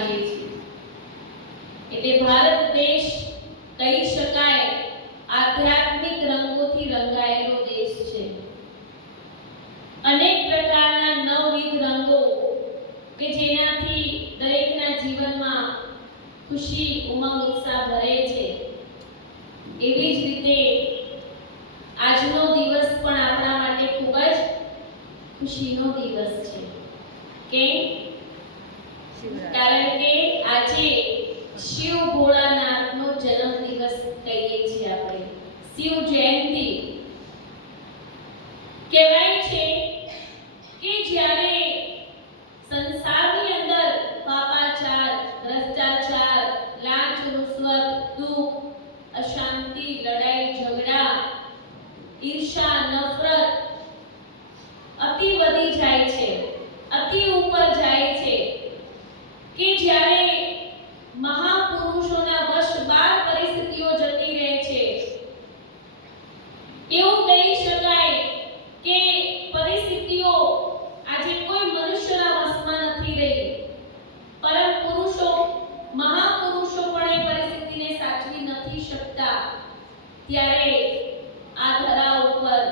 માનીએ છીએ. એટલે ભારત દેશ કહી શકાય આધ્યાત્મિક રંગોથી રંગાયેલો દેશ છે. અનેક પ્રકારના નવવિધ રંગો કે જેનાથી દરેકના જીવનમાં ખુશી, ઉમંગ, ઉત્સાહ ભરે છે. એવી જ રીતે આજનો દિવસ પણ આપણા માટે ખૂબ જ ખુશીનો દિવસ છે. કેમ? કારણ કે આજે શિવ ભોળાનાથનો જન્મ દિવસ કહીએ છીએ આપણે, શિવ જયંતિ. કહેવાય છે કે જ્યારે સંસારની અંદર પાપાચાર, ભ્રષ્ટાચાર, લાંચ, રૂશ્વત, દુઃખ, અશાંતિ, લડાઈ, ઝઘડા, ઈર્ષા, નફરત અતિ વધી જાય છે, અતિ ઉપર જાય છે, કે જ્યારે મહાપુરુષોના વશ બહાર પરિસ્થિતિઓ જતી રહે છે. એવું કહી શકાય કે પરિસ્થિતિઓ આજે કોઈ મનુષ્યના વશમાં નથી રહી. પરમ પુરુષો, મહાપુરુષો પણ એ પરિસ્થિતિને સાચવી નથી શકતા. ત્યારે આ ધરા ઉપર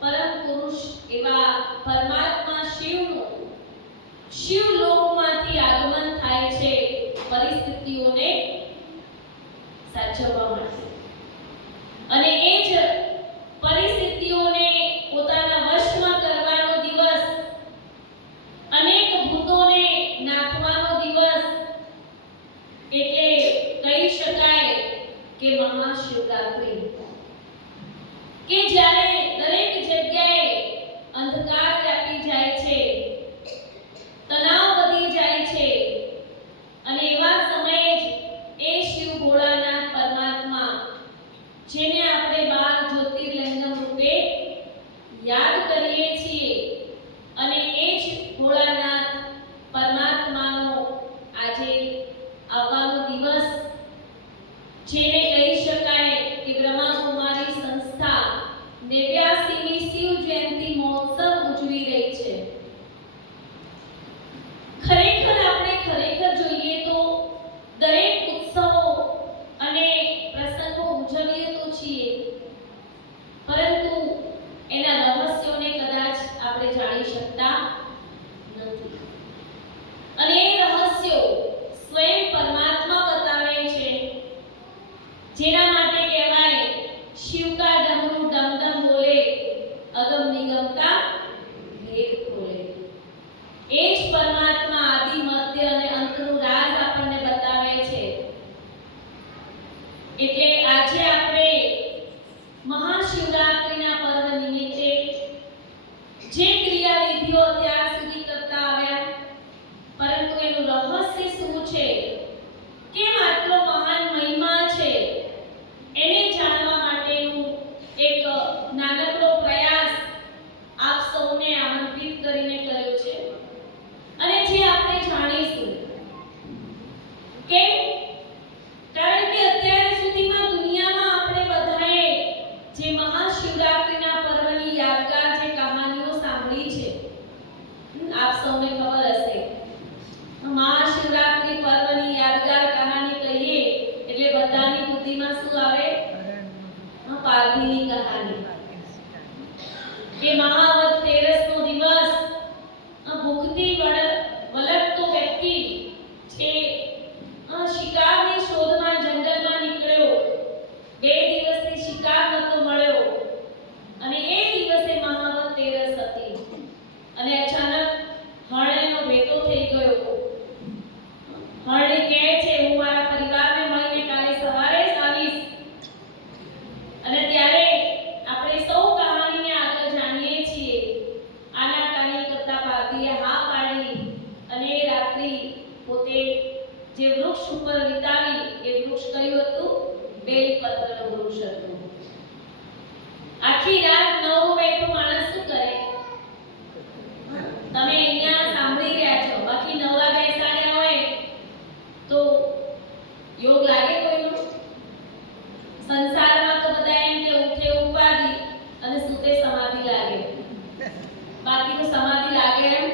પરમ પુરુષ એવા પરમાત્મા શિવનું શિવલોકમાંથી આગમન થાય છે પરિસ્થિતિઓને સાચવવા માટે. અને એ જ પરિસ્થિતિઓને પોતાના વશમાં કરવાનો દિવસ, અનેક ભૂતોને નાથવાનો દિવસ, એટલે કહી શકાય કે મહાશિવરાત્રિ. કે જ્યારે દરેક જગ્યાએ અંધકાર વ્યાપી જાય છે, તણાવ વધી જાય છે, અને એવા સમયે જ એ શિવ ભોળાનાથ પરમાત્મા, જેને આપણે 12 જ્યોતિર્લિંગમ રૂપે યાદ કરીએ છીએ, અને એ જ ભોળાનાથ પરમાત્માનો આજે આવવાનો દિવસ, જેને કહી શકાય કે બ્રહ્માકુમારી સંસ્થા 89મી શિવ જયંતિ મહોત્સવ ઉજવી રહી છે. ખરેખર જોઈએ તો દરેક ઉત્સવો અને પ્રસંગો ઉજવીએ તો છીએ, પરંતુ એના રહસ્યોને કદાચ આપણે જાણી શકતા નથી. અને એ રહસ્યો સ્વયં પરમાત્મા બતાવે છે, જેના માટે કહેવાય શિવ કા ડમરૂ ડમ ડમ બોલે, અગમ નિગમ કા ભેદ ખોલે. એ જ પરમાત્મા આદિ, મધ્ય અને અંતનું રાજ આપણને બતાવે છે. એટલે આજે આપણે મહાશિવરાત્રિના પર્વ નિમિત્તે જે ક્રિયાવિધિઓ અત્યાર સુધી કરતા આવ્યા, પરંતુ એનું રહસ્ય શું છે, કેમ આટલો મહાન મહિમા છે, એને જાણવા માટેનું એક નાનકડો પ્રયાસ આપ સૌને આમંત્રિત કરીને કર્યો છે. અને જે આપણે જાણીશું. કેમ? કારણ કે અત્યાર સુધીમાં દુનિયામાં આપણે બધાએ જે મહાશિવરાત્રિના પર્વની યાદગાર જે કહાનીઓ સાંભળી છે, આપ સૌને ખબર હશે. મહાશિવરાત્રિ પર્વની યાદગાર કહાની કહીએ એટલે બધાની બુદ્ધિમાં શું આવે? પારધીની કહાની. કે મહાવદ તેરસનો દિવસ ભૂખથી વલકતો વ્યક્તિ છે શિકારની શોધમાં જંગલમાં નીકળ્યો. 2 દિવસથી શિકાર નહોતો મળ્યો, અને એ દિવસે મહાવદ તેરસ હતી, અને અચાનક હરણેનો ભેટો થઈ ગયો. હરણી કહે છે, હું મારા પરિવારને મળીને કાલે સવારે જ આવીશ. અને ત્યારે આપણે સૌ કહાનીને આગળ જાણીએ છીએ. આનાકાની કરતા પારધીએ હા પાડી, અને એ રાત્રિ પોતે જે વૃક્ષ ઉપર વિતાવી, એ વૃક્ષ કયું હતું? બેલપત્રનું વૃક્ષ હતું. આખી રાત નવરું બેઠો માણસ શું કરે? તમે અહીંયા સાંભળી રહ્યા છો, બાકી નવરા બેસાડ્યા હોય તો યોગ લાગે કોઈનો? સંસારમાં તો બધા એમ કે ઉઠે ઉપાધિ અને સૂતે સમાધિ લાગે, બાકી તો સમાધિ લાગે એમ.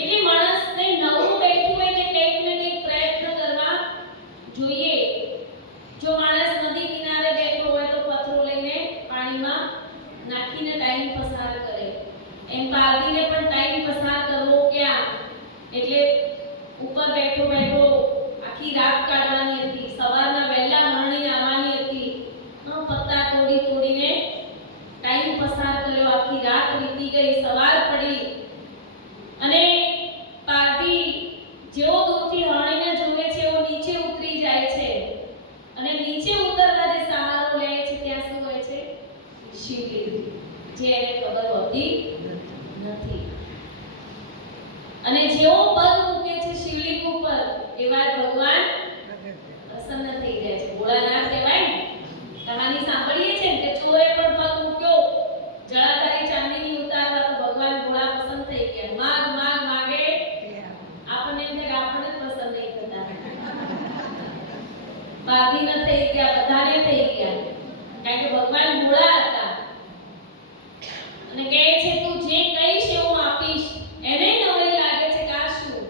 એટલે માણસને નવરું બેઠું એટલે કંઈક ને કંઈક ઉપર બેઠો બેઠો આખી રાત કાઢવાની હતી, સવારના વહેલા હરણીને આવવાની હતી, પત્તા તોડી તોડીને ટાઈમ પસાર કર્યો, આખી રાત વીતી ગઈ, સવાર પડી અને પારધી જેવો દૂરથી હરણીને જુએ છે એવો નીચે ઉતરી જાય છે અને નીચે ઉતરવા જે સહારો લે છે ત્યાં શું હોય છે? શિવલિંગ, જે એને ખબર હોતી નથી. અને જેવો પગ મૂકે છે શિવલિંગ ઉપર એવા ભગવાન પ્રસન્ન થઈ જાય છે. ભોળાનાથ કહેવાય ને, કહાની સાંભળીએ છે કે ચોરે પણ પગ મૂક્યો જળાધારી ચાંદીની ઉતારવા તો ભગવાન ભોળા પસંદ થઈ ગયા. માગ માગ માગે, આપણને એમ થાય આપણને પસંદ નહીં થતા, પારધીને થઈ ગયા, બધાને થઈ ગયા, કારણ કે ભગવાન ભોળા હતા અને કહે છે તું જે કહીશ એ હું આપીશ. એને નવાઈ લાગે છે કે આ શું,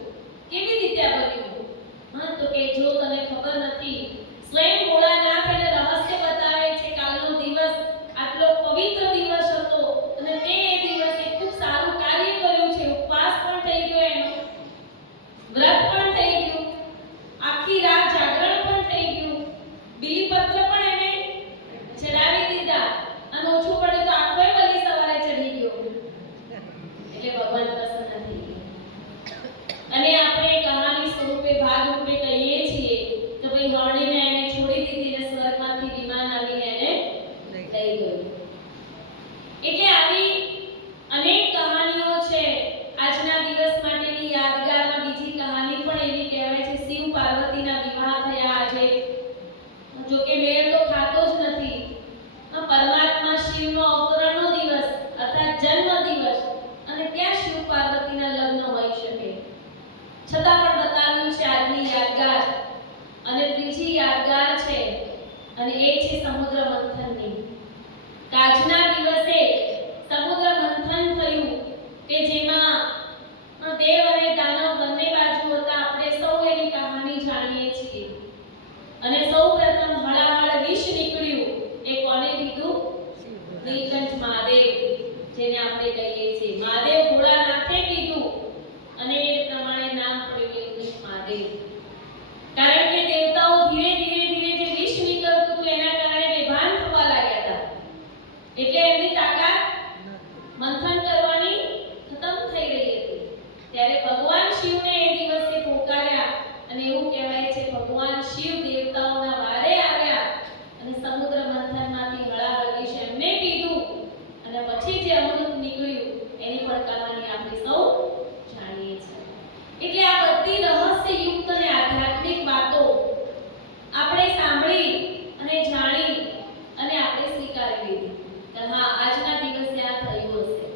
કેવી રીતે આ બન્યું? તો કે જો તને ખબર નથી, સ્વયં ભોળાનાથ એને રહસ્ય બતાવે છે. કાલનો દિવસ આટલો પવિત્ર દિવસ હતો અને તે એ દિવસે ખૂબ સારું કાર્ય કર્યું છે. ઉપવાસ પણ થઈ ગયો એનો, વ્રત પણ થઈ ગયું, આખી રાત જાગરણ પણ થઈ ગયું, બીલીપત્ર પણ એને ચડાવી દીધા અને ઓછું પડે તો આખો બલી સવારે ચડી ગયો. એટલે ભગવાન પ્રસન્ન થઈ ગયા. અને આપણે કહાની સ્વરૂપે ભાગ રૂપે કહીએ છીએ તો ભાઈ હરણીને એને છોડી દીધી અને સ્વર્ગમાંથી વિમાન આવીને એને લઈ ગયું. એટલે આવી અનેક કહાનીઓ છે. આજના દિવસ માટેની યાદગારમાં બીજી કહાની પણ એવી કહેવાય છે, શિવ પાર્વતીના વિવાહ થયા આજે. જો કે મેળ તો ખાતો જ નથી. પરમાત્મા શિવનો અવતરણનો દિવસ અર્થાત જન્મ દિવસ અને ત્યાં શિવ પાર્વતીના લગ્ન હોઈ શકે. છતાં પણ બતાવ્યું છે આજની યાદગાર. અને ત્રીજી યાદગાર છે અને એ છે સમુદ્ર મંથનની. આજના દિવસે સમુદ્ર મંથન થયું કે જેમાં દેવ અને દાનવ બંને બાજુ હતા. આપણે સૌ એની કહાની જાણીએ છીએ. અને સૌપ્રથમ હળાહળ વિષ નીકળ્યું. એ કોને કીધું? નીલકંઠ મહાદેવ, જેને આપણે કહીએ છીએ. મહાદેવ ભોળાનાથે કીધું અને એ પ્રમાણે નામ પડ્યું નીલકંઠ મહાદેવ. કારણ કે દેવતાઓ ધીરે ધીરે ધીરે જે વિષ નીકળતું હતું એના કારણે બેભાન થવા લાગ્યા હતા. એટલે એમની તાકાત મંથન કરવાની ખતમ થઈ રહી હતી. ત્યારે ભગવાન શિવને એ દિવસે પોકાર્યા અને એવું કહેવાય છે ભગવાન શિવ દેવતાઓના વારે આવ્યા અને સમુદ્ર મંથનમાંથી હળાહળ વિષ એમને પીધું અને પછી જે અમૃત નીકળ્યું એની પણ કહાની આપણે સૌ જાણીએ છીએ. એટલે આ બધી રહસ્યયુક્ત અને આધ્યાત્મિક વાતો આપણે સાંભળી અને જાણી અને આપણે સ્વીકારી લીધી કે હા આજના દિવસે આ થયું હશે.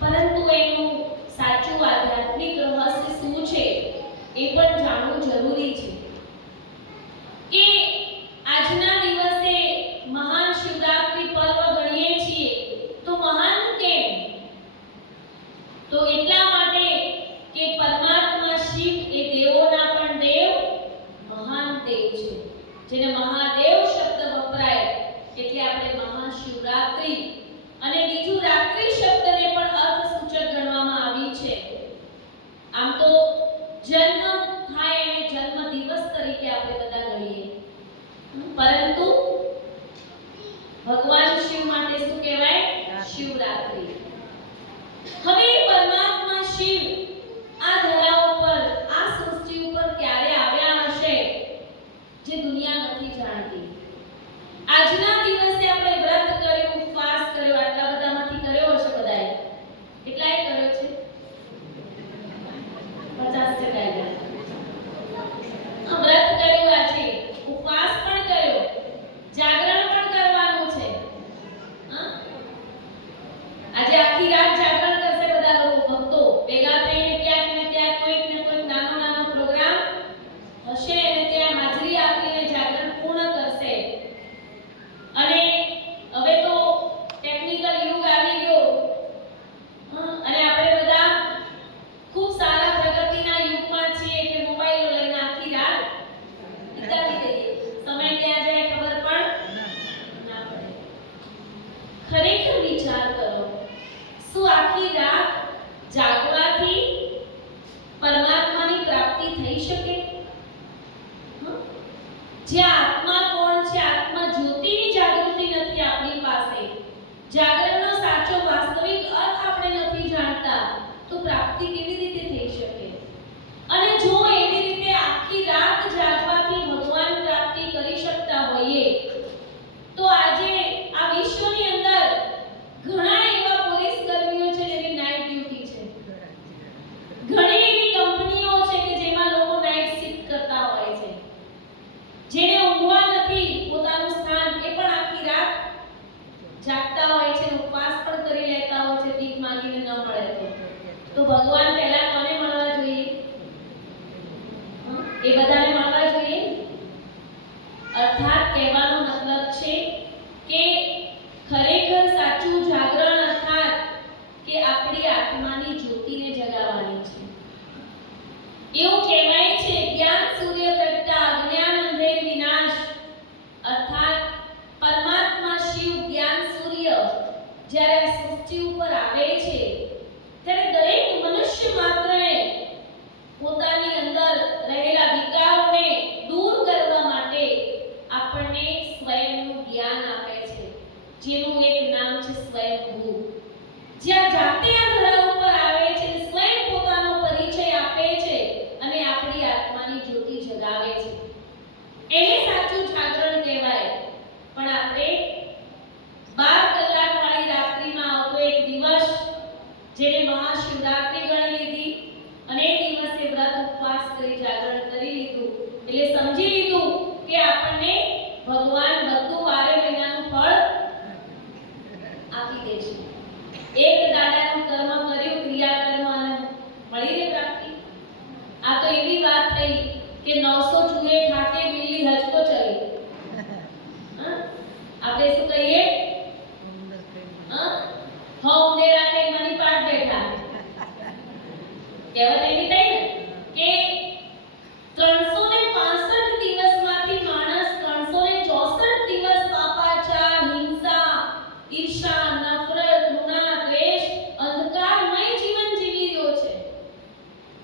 પરંતુ એનું સાચું આધ્યાત્મિક રહસ્ય શું છે એ પણ જાણવું જરૂરી છે. કે આજના દિવસે મહાન શિવરાત્રી પર્વ ગણીએ છીએ તો મહાન કેમ? તો એટલા માટે કે પરમાત્મા શિવ એ દેવોના પણ દેવ, મહાન દેવ છે, જેને મહાદેવ શબ્દ વપરાય એટલે આપણે મહાશિવરાત્રી અને બીજું રાત્રિ શબ્દને પણ અર્થસૂચક ગણવામાં આવી છે. આમ તો જન્મ થાય અને જન્મ દિવસ તરીકે આપણે બધા ગણીએ, પરંતુ ભગવાન શિવ માટે શું કહેવાય? શિવરાત્રી. હવે પરમાત્મા શિવ આ ધરા ઉપર આ સૃષ્ટિ ઉપર ક્યારે આવ્યા હશે જે દુનિયા નથી જાણતી. આજના દિવસે આપણે વ્રત કર્યું, ઉપવાસ કર્યો, આટલા બધામાંથી કર્યો હશે બધાએ. કેટલાય કર્યો છે? 50% વ્રત કર્યું, આજે ઉપવાસ પણ કર્યો, જાગરણ પણ કરવાનું છે. આજે આખી રાત જાગરણ કરશે બધા લોકો, ભક્તો ભેગા થઈને ક્યાંક ને ક્યાંક કોઈક ને કોઈક નાનો નાનો પ્રોગ્રામ હશે અને ત્યાં હાજરી આપીને જાગરણ પૂર્ણ કરશે. અને હવે તો ટેકનિકલ યુગ આવી ગયો અને આપણે બધા ખૂબ સારા પ્રગતિના યુગમાં થઈ શકે? જે આત્મા કોણ છે, આત્મા જ્યોતિની જાગૃતિ નથી આપણી પાસે, જાગરણનો સાચો વાસ્તવિક અર્થ આપણે નથી જાણતા, તો પ્રાપ્તિ કેવી રીતે થઈ શકે? અને જો એવી રીતે આખી રાત જાગવાથી ભગવાન પ્રાપ્તિ કરી શકતા હોઈએ, તો આજે આ વિશ્વની અંદર ઘણા એવા પોલીસ કર્મીઓ છે જેની નાઇટ ડ્યુટી છે, ઘણી એવી કંપનીઓ છે કે જેમાં લોકો નાઇટ શિફ્ટ કરતા હોય છે, જેને ઊંઘવા નથી પોતાનું સ્થાન, એ પણ આખી રાત જાગતા હોય છે, ઉપવાસ પણ કરી લેતા હોય છે, ભીખ માંગીને ન મળે તો ભગવાન પહેલા કોને મળવા જોઈએ? એ બધાને મળવા જોઈએ. અર્થાત કહેવાનો મતલબ છે કે ખરેખર સાચું જાગરણ અર્થાત કે આપણી આત્માની જ્યોતિને જગાવવાની છે. એવું કહેવાય છે જ્ઞાન સૂર્ય પ્રગટા અજ્ઞાન અંધેર વિનાશ, અર્થાત પરમાત્મા શિવ જ્ઞાન સૂર્ય જ્યારે સૃષ્ટિ ઉપર આવે છે ત્યારે દરેક મનુષ્ય માત્રએ પોતાની અંદર રહેલા વિકારોને દૂર કરવા માટે આપણને સ્વયંનું જ્ઞાન આપે છે, જેનું એક નામ છે સ્વયંભૂ. જ્યાં જાતે આ ધરા ઉપર આવે છે, સ્વયં પોતાનો પરિચય આપે છે અને આપણી આત્માની જ્યોતિ જગાવે છે, એને સાચું જાગરણ કહેવાય. પણ આપણે 12 કલાક વાળી રાત્રિમાં આવતો એક દિવસ જેને મહાશિવરાત્રિ ગણી લીધી અને એ દિવસે વ્રત ઉપવાસ કરી જાગરણ કરી લીધું, એટલે સમજી લીધું કે આપણને ભગવાન બધું 12 મહિનાનું ફળ આપી દેશે. એક દાડાનું કર્મ કર્યું, ક્રિયા કર્મ અને મળી રહે પ્રાપ્તિ. આ તો એવી વાત થઈ કે 900 ચૂહે ઠાકે બિલ્લી હજકો ચલી. આપણે શું કહીએ? હો ઉંદેરા કે મની પાટ બેઠા. કહેવત એવી થઈ ને કે 365 દિવસમાંથી માણસ 364 દિવસ પાપાચાર, હિંસા, ઈર્ષા, નફરત, ઘૃણા, દ્વેષ, અંધકારમય જીવન જીવી રહ્યો છે.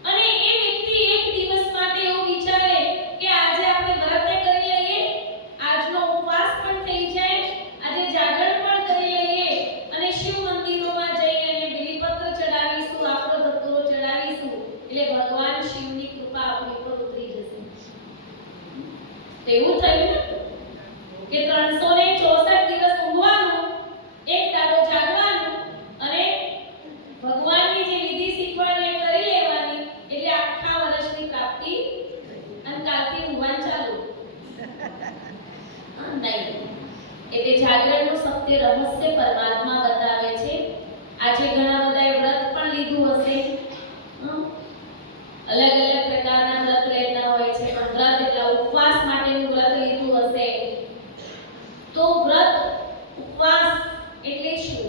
અને એ વ્યક્તિ એક દિવસ માટે એવું વિચારે કે આજે આપણે વ્રત કરી લઈએ, આજનો ઉપવાસ પણ થઈ જાય, આજે જાગરણ પણ કરી લઈએ અને શિવ મંદિરોમાં જઈ અને બિલીપત્ર ચડાવીશું, આપણો ધતૂરો ચડાવીશું, એટલે ભગવાન શિવની કૃપા આપણી પર ઉતરી જશે. એવું થયું કે 364 દિવસ ઊંઘવાનું, એક દાડો જાગવાનું અને ભગવાનની જે વિધિ શીખવાડી એ કરી લેવાની, એટલે આખા વર્ષની પ્રાપ્તિ અને કાલથી ઊંઘવાનું ચાલુ. નહીં, એટલે જાગરણનું સત્ય રહસ્ય પરમાત્મા બતાવે છે. આજે ઘણા બધાએ વ્રત પણ લીધું હશે, અલગ અલગ પ્રકારના વ્રત લેતા હોય છે, પણ વ્રત એટલે ઉપવાસ માટેનું વ્રત લીધું હશે. તો વ્રત ઉપવાસ એટલે શું?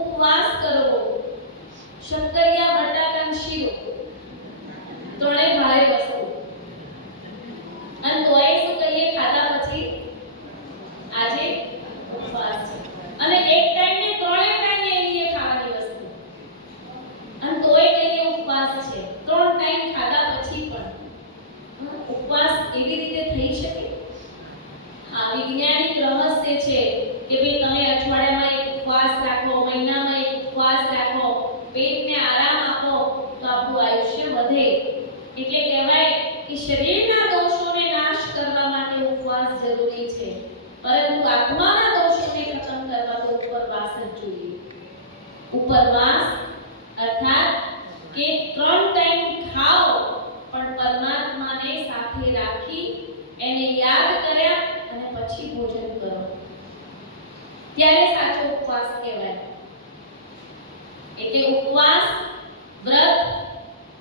ઉપવાસ કરવો, શક્કરિયા, બટાકા, શીરો ત્રણેય ભારે વસ્તુ, અને તોય શું કહીએ ખાધા પછી આજે ઉપવાસ છે, અને એક ટાઈમ ને ત્રણેય ટાઈમ એની ખાવાની વસ્તુ, અને તોય કહીએ ઉપવાસ છે. 3 ટાઈમ ખાધા પછી પણ ઉપવાસ એવી રીતે થઈ શકે? આ વૈજ્ઞાનિક રહસ્ય છે કે ભાઈ તમે અઠવાડિયામાં એક ઉપવાસ રાખો, મહિનામાં એક ઉપવાસ રાખો, પેટને આરામ આપો તો આપણું આયુષ્ય વધે. એટલે કહેવાય કે શરીરના દોષોને નાશ કરવા માટે ઉપવાસ જરૂરી છે, પરંતુ આત્માના દોષોને ખતમ કરવા તો ઉપવાસ જ જોઈએ. ઉપવાસ અર્થાત કે 3 ટાઈમ ખાઓ પણ પરમાત્માને સાથે રાખી એને યાદ કર્યા અને પછી ભોજન કરો, ત્યારે સાચો ઉપવાસ કહેવાય. એટલે ઉપવાસ, વ્રત,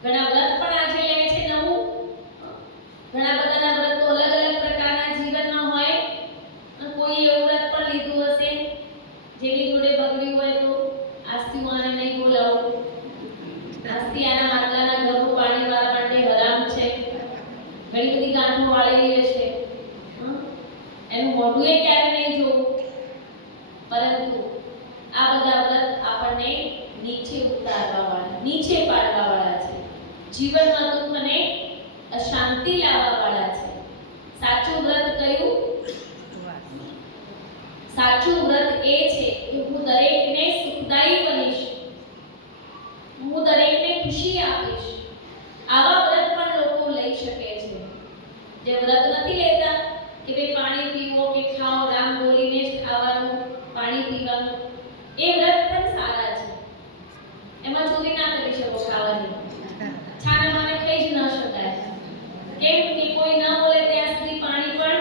ઘણા વ્રત પણ આજે લે છે નવું. ઘણા બધાના વ્રત તો અલગ અલગ પ્રકારના જીવનમાં હોય. કોઈ એવું વ્રત પણ લીધું હશે જેની જોડે બગડ્યું હોય તો આસ્તી આને નહીં બોલાવું, આસ્તી આના માટલાના ઘરનું પાણી વાળવા માટે હરામ છે, ઘણી બધી ગાંઠો વાળેલી હશે, એનું મોઢું એ ક્યારે નહીં જોવું. પરંતુ આ બધા વ્રત આપણને નીચે ઉતારવા વાળા, નીચે પાડવા વાળા છે, જીવનમાં દુઃખ અને અશાંતિ લાવવા વાળા છે. સાચું વ્રત કયું? સાચું વ્રત એ છે કે હું દરેકને સુખદાયી બનીશ, હું દરેકને ખુશી આપીશ. આવા વ્રત પણ લોકો લઈ શકે છે. જે વ્રત નથી લેતા કે ભાઈ પાણી પીવો કે ખાઓ, રામ બોલીને જ ખાવાનું, પાણી પીવાનું, એ વ્રત પણ સારા છે. એમાં ચોરી ના કરી શકો ખાવાની. છાના માને ખાઈ જ ન શકાય. કેમ કે કોઈ ન બોલે ત્યાં સુધી પાણી પણ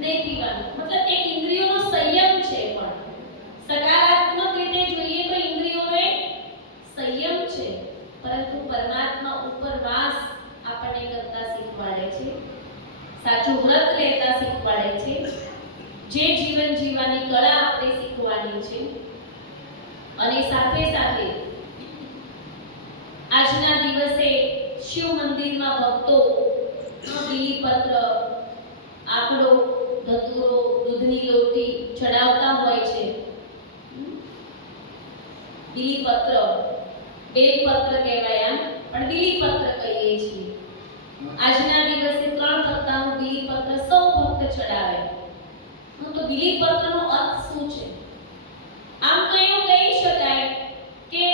નહીં પીવાનું. મતલબ એક ઇન્દ્રિયોનો સંયમ છે. પણ સકારાત્મક રીતે જોઈએ તો ઇન્દ્રિયોનો એક સંયમ છે, પરંતુ પરમાત્મા ઉપરવાસ આપણને કરતા શીખવાડે છે. સાચું વ્રત લેતા શીખવાડે છે. જે જીવન જીવવાની કળા આપણે શીખવાની છે. અને સાથે સાથે આજના દિવસે શિવ મંદિરમાં ભક્તો બીલીપત્ર, આકડો, ધતુરો, દૂધની લોટી ચડાવતા હોય છે. બીલીપત્ર, બેલપત્ર કહેવાય આમ, પણ બીલીપત્ર કહીએ છીએ. આજના દિવસે 3 પત્તાનું બીલીપત્ર સૌ ભક્ત ચડાવે. તો બીલીપત્રનો અર્થ શું છે? આમ તો એવું કહી શકાય કે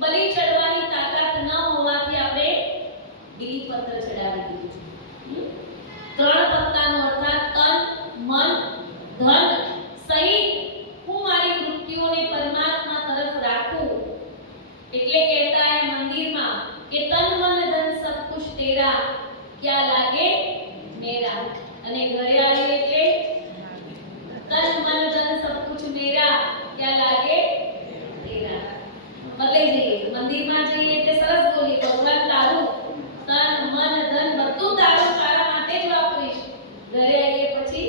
બલિ ચડવાની તાકાત ન હોવાથી આપણે બીલીપત્ર ચડાવી દીધું. 3 પત્તાનો અર્થાત તન, મન, ધન સહિત હું મારી વૃત્તિઓને પરમાત્મા તરફ રાખું. એટલે કહેતા હે મંદિરમાં કે તન મન ધન સબ કુછ તેરા, ક્યા લાગે મેરા. અને ઘરે આવી એટલે તન મન ધન સબ કુછ મેરા, ક્યા લાગે તેરા. બદલાઈ જઈએ, મંદિરમાં જઈએ એટલે સરસ બોલી, ભગવાન તારું તન મન ધન બધું તારું, તારા માટે જ વાપરીશ. ઘરે આવીએ પછી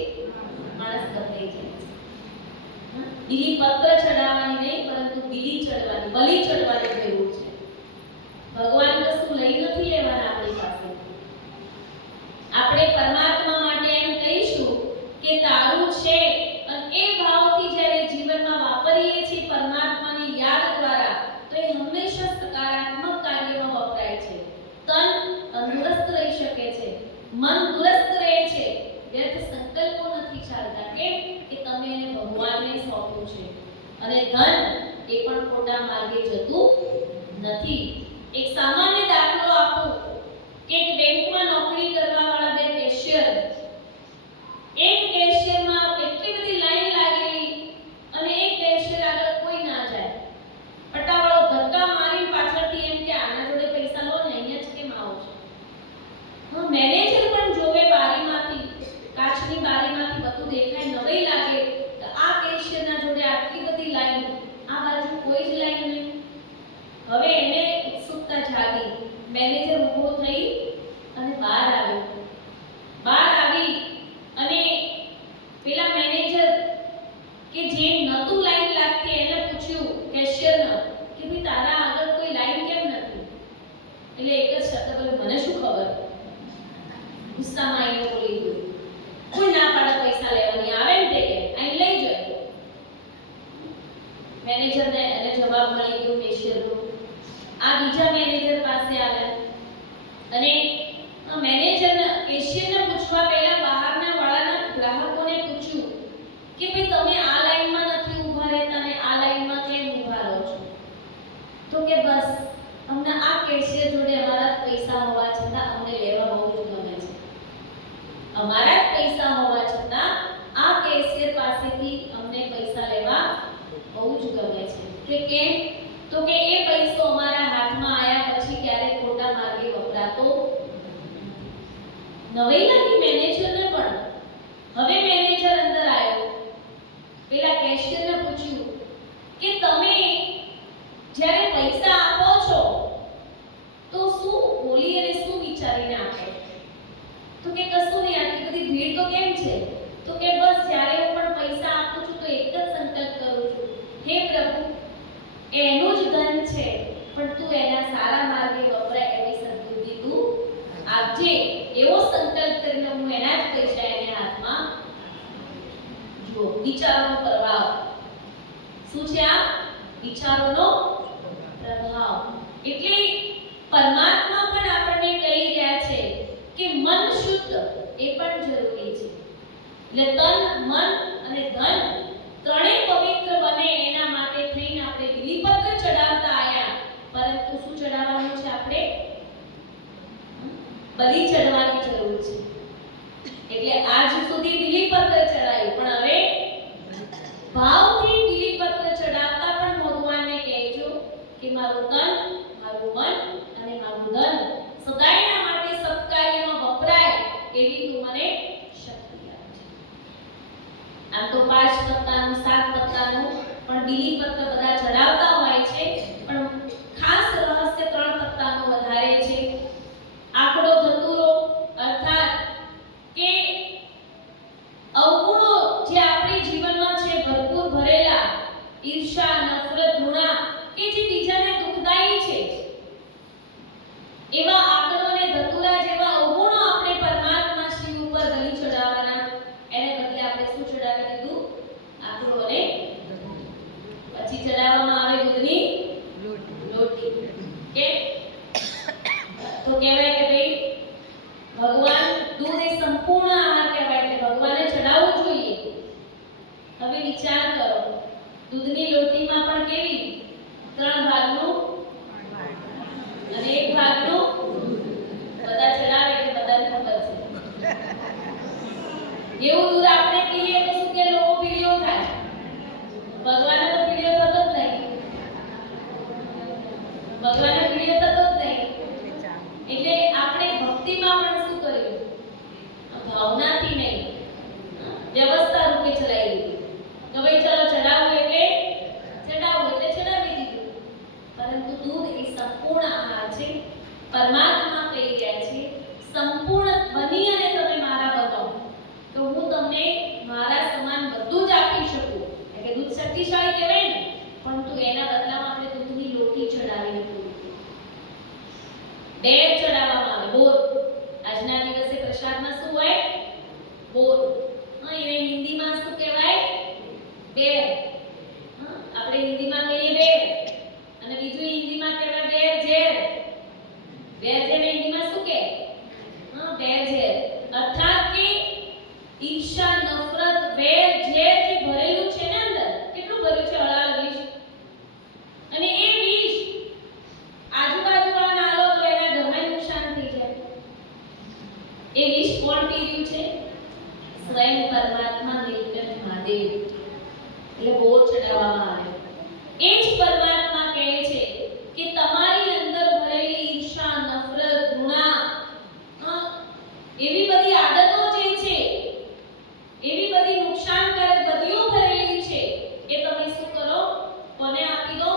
માણસ બદલાઈ જાય. બીલીપત્ર ચડાવવાની નહીં, પરંતુ બીલી ચડવાની, બલિ ચડવાની જરૂર છે. ભગવાન કશું લઈ નથી લેવાના આપણી પાસે. આપણે પરમાત્મા માટે એમ કહીશું કે તારું છે, અને એ ભાવથી જ્યારે જીવનમાં વાપરીએ છીએ પરમાત્માની યાદ દ્વારા, તો એ હંમેશા સકારાત્મક કાર્યમાં વપરાય છે. તન તંદુરસ્ત રહી શકે છે, મન દુરસ્ત રહે છે, વ્યર્થ સંકલ્પો નથી ચાલતા. કેમ કે તમે એને ભગવાનને સોંપ્યું છે. અને ધન એ પણ ખોટા માર્ગે જતું નથી. એક સામાન્ય દાખલો આપું કે એક બેંકમાં નોકરી કરવા વાળા બે કેશિયર, એક કેશિયરમાં એટલી બધી લાઈન લાગેલી અને એક કેશિયર આગળ કોઈ ના જાય. પટાવાળો ધક્કા મારી પાછળથી એમ કે આના જોડે પૈસા લો ને, અહીંયા જ કેમ આવો છો. મેનેજર પણ જોવે બારીમાંથી, કાચની બારીમાંથી બધું દેખાય, નવાઈ લાગે કે આ કેશિયરના જોડે આટલી બધી લાઈન, આ બાજુ કોઈ જ લાઈન નહીં. હવે એને ઉત્સુકતા જાગી. મેનેજર ઊભો થઈ અને બહાર આવ્યો. બહાર આવી અને પેલા મેનેજર કે જે નતું લાઈન લાગતી એને પૂછ્યું કેશિયરને કે ભાઈ તારા આગળ કોઈ લાઈન કેમ નથી? એટલે એક જ શબ્દ બોલ્યો, મને શું ખબર. ગુસ્સામાં આવીને બોલી ગયો, કોઈ ના પાડે પૈસા લેવાની, આવે ને તે કે અહીં લઈ જાય. મેનેજરને એને જવાબ મળી ગયો કેશિયરનો. આ બીજા મેનેજર પાસે આવ્યા અને મેનેજરને કેશિયરને પૂછવા પહેલા બહારના વાળાના ગ્રાહકોને પૂછ્યું કે ભાઈ તમે આ લાઈનમાં નથી ઊભા રહેતા ને આ લાઈનમાં કેમ ઊભા રહો છો? તો કે બસ અમને આ કેશિયર જોડે અમારા પૈસા હોવા છતાં અમને લેવા બહુ જ ગમે છે. અમારા પૈસા હોવા છતાં આ કેશિયર પાસેથી અમને પૈસા લેવા બહુ જ ગમે છે. કે કેમ? તો કે એ પૈસો અમારા હાથમાં આવ્યા પછી ક્યારે ખોટા માર્ગે વપરાતો. નવાઈ લાગી મેનેજરને પણ. હવે મેનેજર અંદર આવ્યો, પેલા કેશિયરને પૂછ્યું કે તમે જ્યારે પૈસા આપો છો તો શું બોલી અને શું વિચારીને આપો? તો કે કશું નહીં, આટલી બધી ભીડ તો કેમ છે? તો કે બસ જ્યારે હું પણ પૈસા આપું છું તો એક જ સંકલ્પ કરું છું, હે પ્રભુ એનું જ ધન છે પણ તું એના સારા માર્ગે વપરાય એવી સદબુદ્ધિ તું આપજે. એવો સંકલ્પ કરીને હું એના જ પૈસા એને હાથમાં. જો વિચારોનો પ્રભાવ શું છે? આ વિચારોનો પ્રભાવ. એટલે પરમાત્મા પણ આપણને કહી રહ્યા છે એટલે તન, મન અને ધન ત્રણેય પવિત્ર બને એના માટે થઈને આપણે બિલીપત્ર ચડાવતા આયા. પરંતુ શું ચડાવવાનું છે? આપણે બલિ ચડવાની જરૂર છે. એટલે આજ સુધી બિલીપત્ર ચડાયું, પણ હવે ભાવથી બિલીપત્ર ચડાવતા પણ ભગવાનને કહેજો કે મારું તન, મારું મન અને મારું ધન સદાયના માટે સત્કાર્યમાં વપરાય એવી તું મને શક્તિ આપજે. આમ તો 5 પત્તાનું 7 પત્તાનું પણ બિલીપત્ર બધા ચડાવતા હોય છે, પણ ખાસ રહસ્ય 3 પત્તાનું વધારે છે. આંકડો ધતુરો અર્થાત કે અવગુણો જે આપણી જીવનમાં છે ભરપૂર ભરેલા, ઈર્ષા, નફરત, ઘૃણા કે જે બીજાને દુઃખદાયી છે, એવા આંકડો અને ધતુરા જેવા અવગુણો આપણે પરમાત્મા શ્રી ઉપર બલિ ચડાવવાના. એને બદલે આપણે શું ચડાવી દીધું? આંકડો અને પછી ચડાવવામાં આવે દૂધની લોટી. કે તો કહેવાય કે ભાઈ ભગવાન દૂધ એ સંપૂર્ણ આહાર કહેવાય, એટલે ભગવાને ચડાવવું જોઈએ. હવે વિચાર કરો, દૂધની લોટીમાં પણ કેવી 3 ભાગનું અને 1 ભાગનું બધા ચડાવે એટલે બધાને ખબર છે. એવું દૂધ આપણે પીએ તો શું કે લોકો પીળીઓ થાય? ભગવાને તો પીળીઓ થતો જ નહીં. ભગવાને પીળીઓ થતો જ નહીં. એટલે આપણે ભક્તિમાં પણ શું કર્યું? ભાવનાથી નહીં, વ્યવસ્થા રૂપે ચલાવી દીધું. તો ભાઈ ચલો ચડાવવું એટલે ચડાવી દીધું. પરંતુ દૂધ એ સંપૂર્ણ આહાર છે. પરમાત્મા કહી રહ્યા છે સંપૂર્ણ બની અને તમે મારા બનો તો હું તમને મારા સમાન બધું જ આપી શકું. એટલે દૂધ શક્તિશાળી કહેવાય ને, પરંતુ એના બદલામાં આપણે દૂધની લોટી ચડાવીને બેર ચડાવવામાં આવે. બોર આજના દિવસે પ્રસાદમાં શું હોય? બોર. એને હિન્દીમાં શું કહેવાય? બેર. આપણે હિન્દીમાં કહીએ બેર અને બીજું હિન્દીમાં કહેવાય બેર ઝેર. બેર ઝેર હિન્દીમાં શું કહે? બેર ઝેર અર્થાત કે ઈર્ષા, નફરત, વેર, ઝેર જે ભરેલું છે ને અંદર, કેટલું ભર્યું છે? હળાળ વિષ. અને એ વિષ આજુબાજુવાળાને આલો તો એના ઘરમાં નુકસાન થઈ જાય. એ વિષ કોણ પી રહ્યું છે? સ્વયં પરમાત્મા નીલકંઠ મહાદેવ. એટલે બોર ચડાવવામાં આવે. એ જ પરમાત્મા કહે છે કે તમારી અંદર ભરેલી ઈર્ષા, નફરત, ઘૃણા, એવી બધી આદતો જે છે, એવી બધી નુકસાનકારક બદીઓ ભરેલી છે, એ તમે શું કરો? કોને આપી દો?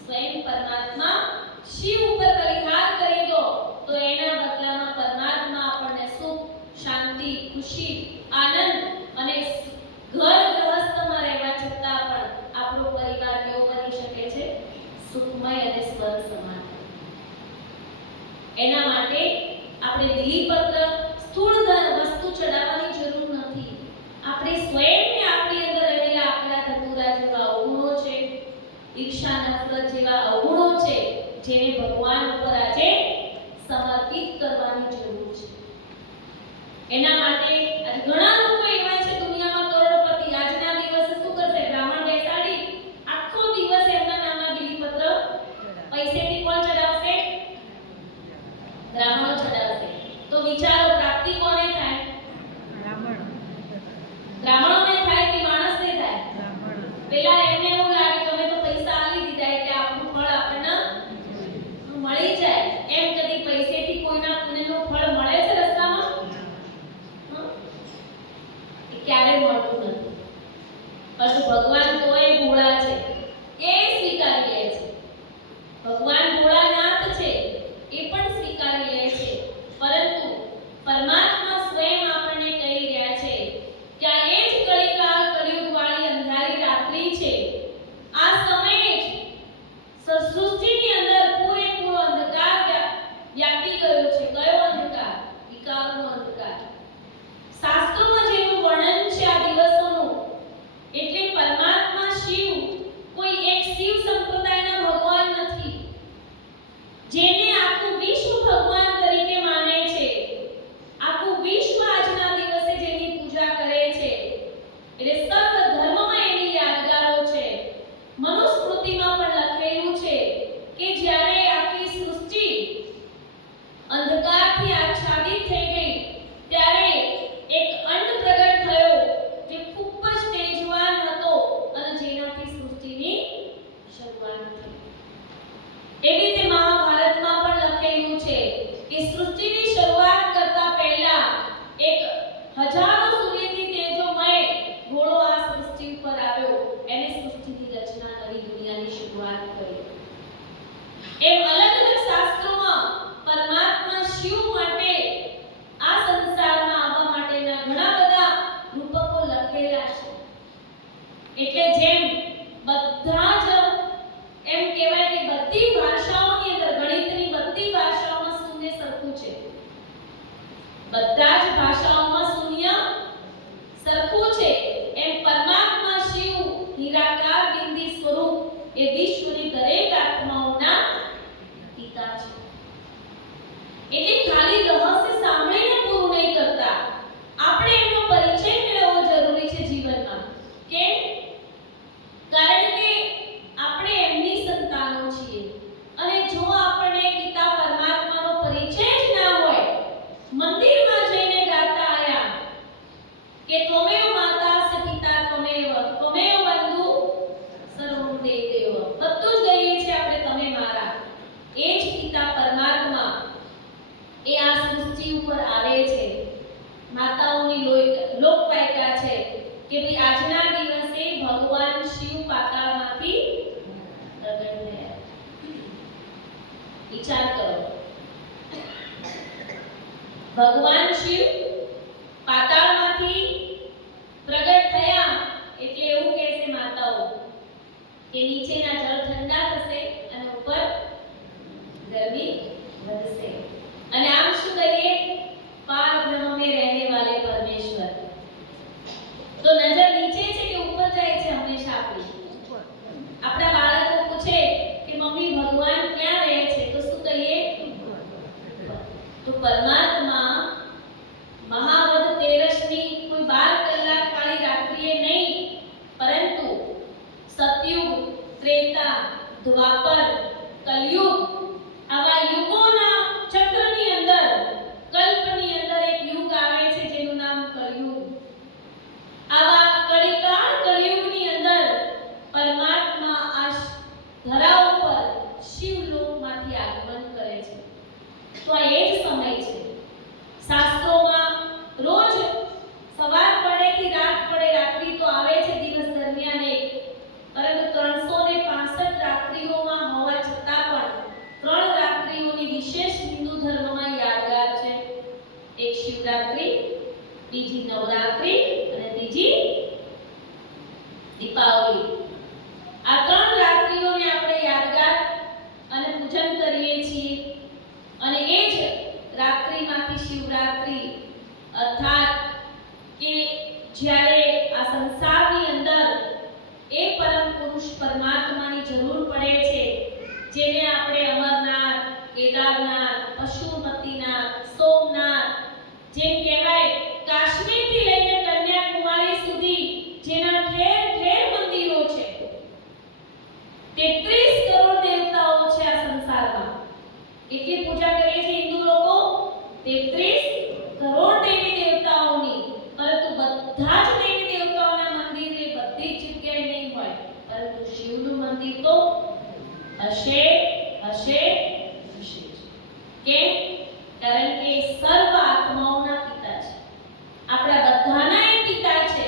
સ્વયં પરમાત્મા શિવ ઉપર બલિહાર કરી દો. તો એના બદલામાં પરમાત્મા આપણને સુખ, શાંતિ, ખુશી, આનંદ અને ઘર ગૃહસ્થમાં રહેવા છતાં પણ આપણો પરિવાર કેવો બની શકે છે? સુખમય અને સ્વર્ગ સમાન. એના માટે આપણે બિલીપત્ર સ્થૂળ વસ્તુ ચડાવવાની જરૂર નથી. આપણે સ્વયંને આપણી અંદર રહેલા આપણા ધતુરા જેવા અવગુણો છે, ઈર્ષા, નફરત જેવા અવગુણો છે, જેને ભગવાન ઉપર આજે સમર્પિત કરવાની જરૂર છે. એના માટે આજે ઘણા લોકો એવા છે દુનિયામાં કરોડપતિ, આજના દિવસે શું કરશે? બ્રાહ્મણ બેસાડી આખો દિવસ એમના નામના બિલીપત્ર પૈસેથી કોણ ચડાવશે? બ્રાહ્મણો ચડાવશે. તો વિચારો પ્રાપ્તિ કોને થાય? બ્રાહ્મણોને થાય કે માણસને થાય? પેલા એમને એવું લાગે કે અમે તો પૈસા આલી દીધા એટલે આપણું ફળ આપણને મળી જાય. એમ કદી પૈસેથી કોઈના પુણ્યનું ફળ મળે છે રસ્તામાં? એ ક્યારે મળતું નથી. પરંતુ ભગવાન તોય ભોળા છે, એ સ્વીકારી લે છે. ભગવાન ભોળાનાથ છે, એ પણ સ્વીકારી લે છે. પરંતુ સૃષ્ટિની શરૂઆત કરતા પહેલા એક હજારો સૂર્યની તેજોમય ગોળો આ સૃષ્ટિ ઉપર આવ્યો, એને સૃષ્ટિની રચના કરી, દુનિયાની શરૂઆત કરી. એમ અલગ અલગ શાસ્ત્રોમાં પરમાત્મા શિવ માટે આ સંસારમાં આવવા માટેના ઘણા બધા રૂપકો લખેલા છે. એટલે જેમ બધા જ એમ કહેવાય કે બધી ભાષાઓની અંદર, ગણિતની બધી ભાષાઓમાં શૂન્ય સરખું છે. બધા જ ભાષાઓમાં શૂન્ય સરખું છે. એમ પરમાત્મા શિવ નિરાકાર બિંદી સ્વરૂપ એ વિશ્વની દરેક આત્માઓના પિતા છે. એટલે ખાલી રહસ્ય સાંભળીને પૂરું નહીં કરતા, આપણે એમનો પરિચય મેળવવો જરૂરી છે જીવનમાં. કેમ? કારણ કે આપણે એમની સંતાનો છીએ. અને જો આપણે પિતા પરમાત્માનો પરિચય જ ના હોય, મંદિરમાં જઈને ગાતા આયા કે ત્વમેવ માતા સ પિતા ત્વમેવ બંધુ સર્વં દેવદેવ, બધું જ ગઈએ છીએ આપણે તમે મારા. એ જ પિતા પરમાત્મા એ આ સૃષ્ટિ ઉપર આવે છે. માતાઓની લોકવાયકા છે કે ભાઈ આજના દિવસે ભગવાન શિવ પાતાળમાંથી પ્રગટ થયા. વિચાર કરો, ભગવાન શિવ પાતાળમાંથી પ્રગટ થયા એટલે એવું કહે છે માતાઓ કે નીચેના જળ ઠંડા થશે અને ઉપર ગરમી વધશે. અને આમ શું કહીએ? पार ब्रह्म में रहने वाले परमेश्वर. तो नजर नीचे છે કે ઉપર જાય છે? હંમેશા આપણા બાળકો પૂછે કે મમ્મી ભગવાન ક્યાં રહે છે, તો શું કહીએ? તો પરમાત્મા મહાવદ તેરસની કોઈ 12 કલાક વાળી રાત્રિએ નહીં, પરંતુ સતયુગ, ત્રેતા, દ્વાપર, કલયુગ આવા યુગોના ચક્રની અંદર, કલ્પની અંદર એક યુગ આવે છે જેનું નામ કળયુગ. આવા કળીકાળ કળયુગની અંદર પરમાત્મા આ ધરા ઉપર શિવલોકમાંથી આગમન કરે છે. તો આ એ જ સમય છે. શાસ્ત્રોમાં રોજ સવાર પડે કે રાત પડે, રાત્રિ તો આવે છે દિવસ દરમિયાન એક, પરંતુ 365 રાત્રિઓમાં હોવા છતાં પણ 3 રાત્રિઓની વિશેષ હિન્દુ ધર્મમાં યાદગાર છે. એક શિવરાત્રી, બીજી નવરાત્રી અને ત્રીજી દીપાવલી. આ 3 રાત્રિઓને આપણે યાદગાર અને પૂજન કરીએ છીએ. અને એ જ રાત્રિમાંથી શિવરાત્રી, અર્થાત કે જ્યારે આ સંસારની અંદર એ પરમ પુરુષ પરમાત્માની જરૂર પડે છે, જેને આપણે અમરનાથ, કેદારનાથ, પશુપતિનાથ, સોમનાથ, જેમ કહેવાય કાશ્મીરથી લઈને કન્યાકુમારી સુધી જેના ઠેર ઠેર મંદિરો છે. 33 કરોડ દેવતાઓ છે આ સંસારમાં. કેટલી પૂજા કરે છે હિન્દુ લોકો? 33 કરોડ દેવી દેવતાઓની. પરંતુ બધા જ દેવી દેવતાઓના મંદિર એ બધી જ જગ્યાએ નહીં હોય, પરંતુ શિવનું મંદિર તો હશે હશે હશે. કેમ? કારણ કે સર્વ આત્માઓના પિતા છે, આપણા બધાના એ પિતા છે.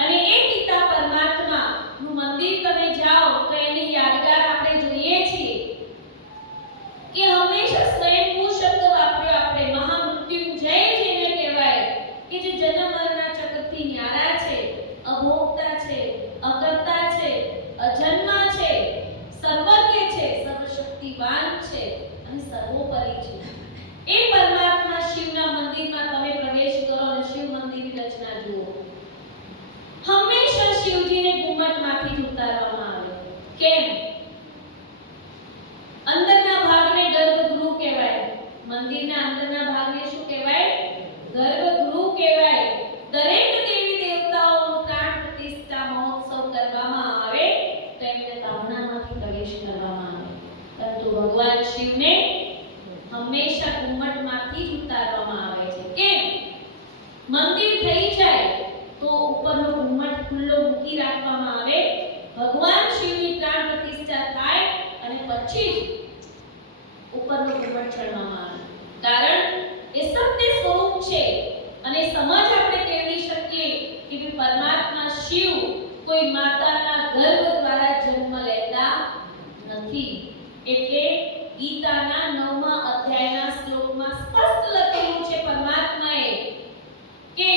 અને એ પિતા પરમાત્મા નું મંદિર તમે જાઓ તો એની યાદગાર આપણે જોઈએ છીએ કે હંમેશા સ્વયંભૂ શબ્દ વાપર્યો આપણે. મહામૃત્યુંજય જેને કહેવાય કે જે જન્મ મરણના ચક્રથી ન્યારા છે, અભોગતા છે, અકર્તા છે, અજન્મા છે, સર્વજ્ઞ છે, સર્વશક્તિવાન છે અને સર્વોપરી છે. એ પરમાત્મા શિવના મંદિરમાં તમે પ્રવેશ કરો અને શિવ મંદિરની રચના જુઓ. હંમેશા શિવજીને ગુમ્મટમાંથી જ ઉતારવામાં આવે. કેમ? અંદરના ભાગને ગર્ભગૃહ કહેવાય. મંદિરના અંદરના ભાગને શું કહેવાય? ગર્ભગૃહ કહેવાય. દરેક દેવી દેવતાઓનો પ્રાણ પ્રતિષ્ઠા મહોત્સવ કરવામાં આવે તો એમને તાવણામાંથી પ્રવેશ કરવામાં આવે. પરંતુ ભગવાન શિવને હંમેશા ગુમ્મટમાંથી જ ઉતારવામાં આવે છે. કેમ? મંદિર થઈ જાય તો ઉપરનો ગુમ્મટ ખુલ્લો મૂકી રાખવામાં આવે. ભગવાન શિવની પ્રાણ પ્રતિષ્ઠા થાય અને પછી જ ઉપરનો ગુમ્મટ ચડવામાં આવે. અને સમજ આપણે કેળવી શકીએ કે પરમાત્મા શિવ કોઈ માતાના ગર્ભ દ્વારા જન્મ લેતા નથી. એટલે ગીતાના 9મા અધ્યાયના શ્લોકમાં સ્પષ્ટ લખેલું છે પરમાત્માએ કે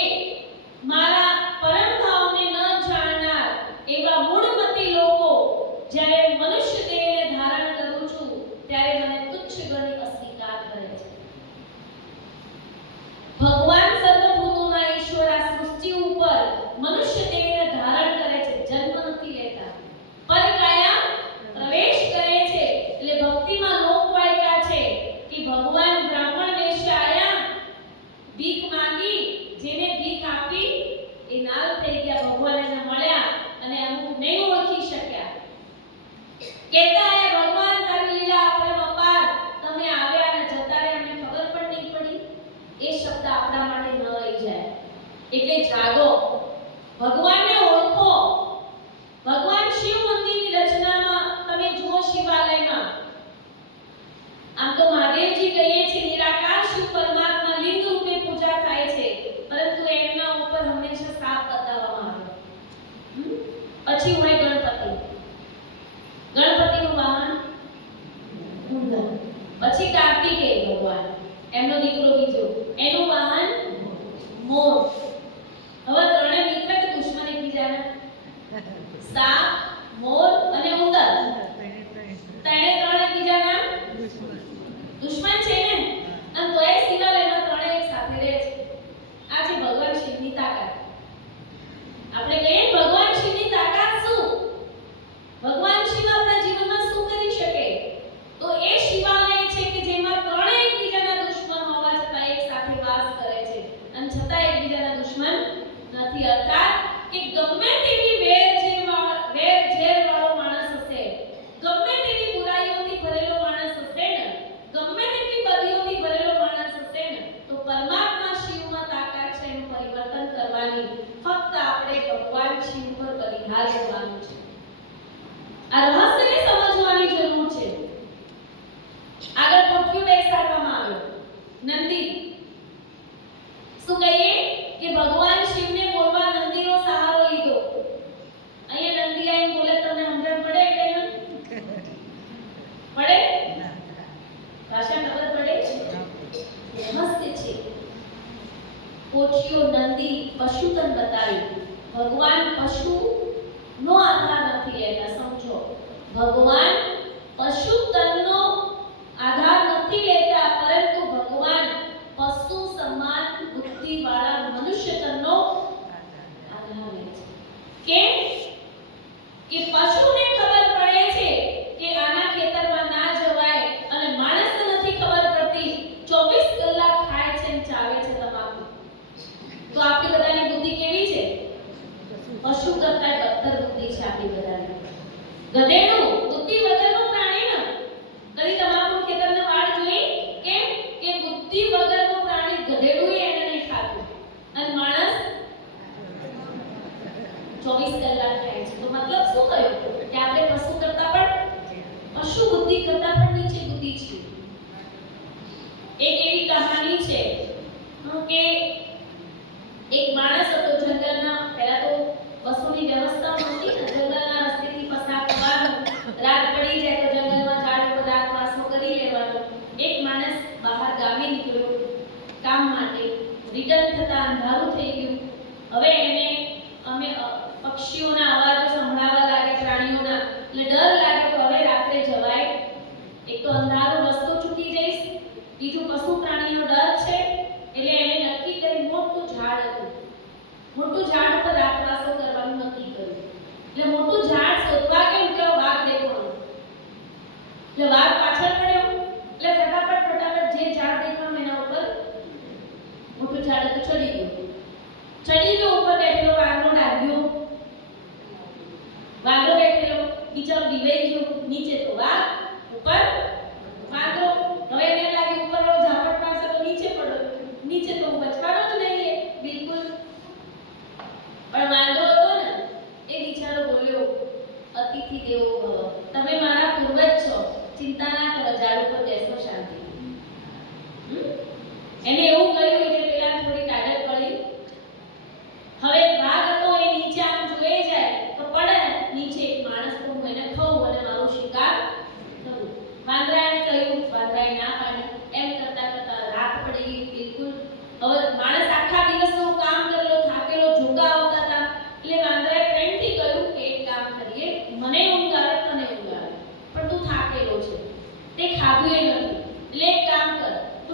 મારા પરમ ભાવને ન જાણનાર એવા મૂળમતી લોકો જ્યારે મનુષ્ય દેહને ધારણ કરું છું ત્યારે મને તુચ્છ ગણી અસ્વીકાર કરે છે. ભગવાન સર્વભૂતોના ઈશ્વર આ સૃષ્ટિ ઉપર મનુષ્ય દેહને ધારણ કરે છે, જન્મ નથી લેતા, પરકાયા પ્રવેશ કરે છે. એટલે ભક્તિમાં લોકવાયકા છે કે ભગવાન બ્રાહ્મણ વેશે આયા, ભીખ માંગી, જેને ભીખ આપી એ નાલ થઈ ગયા, ભગવાન એને મળ્યા અને અમુક નહીં ઓળખી શક્યા. કહેતા એ ભગવાન તારી લીલા આપણે અપાર, તમે આવ્યા અને જતા રહ્યા, અમને ખબર પણ નહીં પડી. એ શબ્દ આપણા માટે ન રહી જાય. એટલે જાગો, ભગવાનને ઓળખો. ભગવાન શિવ મંદિરની રચનામાં તમે જુઓ, શિવાલયમાં આમ તો મહાદેવજી કહીએ છીએ નિરાકાર શિવ પરમાત્મા લિંગ રૂપે પૂજા થાય છે, પરંતુ એમના ઉપર હંમેશા સાપ બતાવવામાં આવે. પછી હોય ગણપતિ, ગણપતિનું વાહન ઉંદર. પછી કાર્તિકેય ભગવાન, એમનો દીકરો બીજો, એનું વાહન મોર. હવે ત્રણે મિત્ર કે દુશ્મન એકબીજાના? સાપ, મોર અને ઉંદર. ત્રણે એકબીજાના દુશ્મન છે ને, અને તોય શિવાલયમાં ત્રણે એક સાથે રહે છે. આ છે ભગવાન શિવની તાકાત. આપણે કહીએ ભગવાન શિવની તાકાત શું? ભગવાન શિવ આપણા જીવનમાં શું કરી શકે? તો એ શિવાલય છે કે જેમાં ત્રણે એકબીજાના દુશ્મન હોવા છતાં એક સાથે વાસ કરે છે, અને છતાં એકબીજાના દુશ્મન નથી. અર્થાત કે ગમે તેવી વેર ઝેર વાળો માણસ હશે, ગમે તેવી બુરાઈઓથી ભરેલો માણસ હશે ને, ગમે તેવી બદીઓથી ભરેલો માણસ હશે ને, તો પરમાત્મા શિવમાં તાકાત છે એનું પરિવર્તન કરવાની. ફક્ત આપણે ભગવાન શિવ પર બલિહાર કરવાનું છે. આ રહસ્યને સમજવાની જરૂર છે. આગળ પૃથ્વી બેસાડવામાં આવ્યો, નંદી. શું કહીએ કે ભગવાન શિવને બોલવા નંદીનો સહારો લીધો. અહીંયા નંદી આવીને બોલે, તમને સમજણ પડે? એટલે પડે? ભાષા ખબર પડે? રહસ્ય છે. પોચિયો નંદી પશુતન બતાવ્યું. ભગવાન પશુ નો આધાર નથી લેતા. સમજો, ભગવાન પશુતનનો આધાર નથી લેતા, પરંતુ ભગવાન પશુ સમાન બુદ્ધિ વાળા મનુષ્ય તનનો આધાર લે છે. કેમ કે પશુને ખબર પડે છે કે આના ખેતરમાં ના જવાય, અને માણસને નથી ખબર પડતી 24 કલાક ખાય છે અને ચાવે છે તમાકુ. તો આપણી બધાની બુદ્ધિ કેવી છે? પશુ કરતા 72 બુદ્ધિ છે આપણી બધાની. ગધેડું બુદ્ધિ વગરનું પ્રાણી ને, કદી તમાકુ ખેતરને વાડ જોઈ? કેમ કે બુદ્ધિ વગરનું પ્રાણી ગધેડું એને નહીં ખાતું, અને માણસ 24 કલાક ખાય છે. તો મતલબ શું થયું કે આપણે પશુ કરતા પણ, પશુ બુદ્ધિ કરતા પણ નીચે બુદ્ધિ છે. એક એવી કહાની છે કે એક માણસ હતો જંગલના. પહેલા તો બસોની વ્યવસ્થા નહોતી ને, જંગલના રસ્તેથી પસાર થવાનું, રાત પડી જાય તો જંગલમાં ઝાડ ઉપર રાતવાસો કરી લેવાનો. એક માણસ બહાર ગામે નીકળ્યો કામ માટે. રિટર્ન થતા અંધારું થઈ ગયું. હવે એને પક્ષીઓના અવાજો સંભળાવા લાગે, પ્રાણીઓના, એટલે ડર લાગે તો હવે રાત્રે જવાય. એક તો અંધારો, રસ્તો ચૂકી જઈશ, બીજું પશુ પ્રાણીનો ડર છે. એટલે એને નક્કી કરી, મોટું ઝાડ હતું, મોટું ઝાડ ઉપર રાતવાસો કરવાનું નક્કી કર્યું. એટલે મોટું ઝાડ શોધવા ગયો તો વાઘ દેખાણો. એટલે વાઘ પાછળ પડ્યો. એટલે ફટાફટ જે ઝાડ દેખાણું એના ઉપર, મોટું ઝાડ હતું, ચડી ગયો. ઉપર બેઠેલો વાઘનો ડાઘ્યો. વાઘો બેઠેલો, બિચારો દિવાઈ ગયો. નીચે તો વાઘ, ઉપર વાઘો. હવે એને લાગે ઉપર ઝાપટ મારશે તો નીચે પડો, નીચે તો બચવાનો જ નહીં બિલકુલ. પણ વાંધો હતો ને, એ બિચારો બોલ્યો, અતિથિ દેવો ભવ, તમે મારા પૂર્વજ છો, ચિંતા ના કરો, ઝાડ ઉપર બેસો શાંતિ. એને એવું કહ્યું એટલે પેલા થોડી કાઢળ પડી.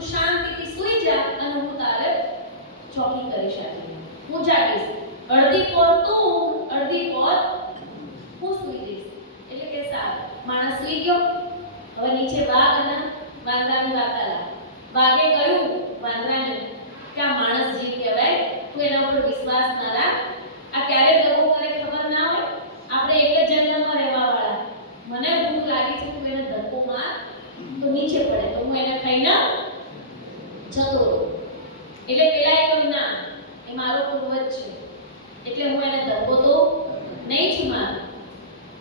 તું શાંતિથી સૂઈ જા અને હું તારે ચોકી કરીશ, હું જાગીશ, અડધી પોર તું અડધી પોર હું સૂઈ જઈશ. એટલે કે સારું, માણસ સૂઈ ગયો. હવે નીચે વાઘ અને વાંદરાની વાર્તાલાપ. વાઘે કહ્યું વાંદરાને કે આ માણસ જીવ કહેવાય, તું એના ઉપર વિશ્વાસ ના રાખ, આ ક્યારે દગો કરે ખબર ના હોય, આપણે એક જ જંગલમાં રહેવા વાળા, મને ભૂખ લાગી છે, તું એને ધક્કો માર તો નીચે પડે તો હું એને ખાઈને જતો રહું. એટલે પેલા એ કહ્યું ના, એ મારો પૂર્વજ છે એટલે હું એને ધક્કો તો નહીં જ મારું,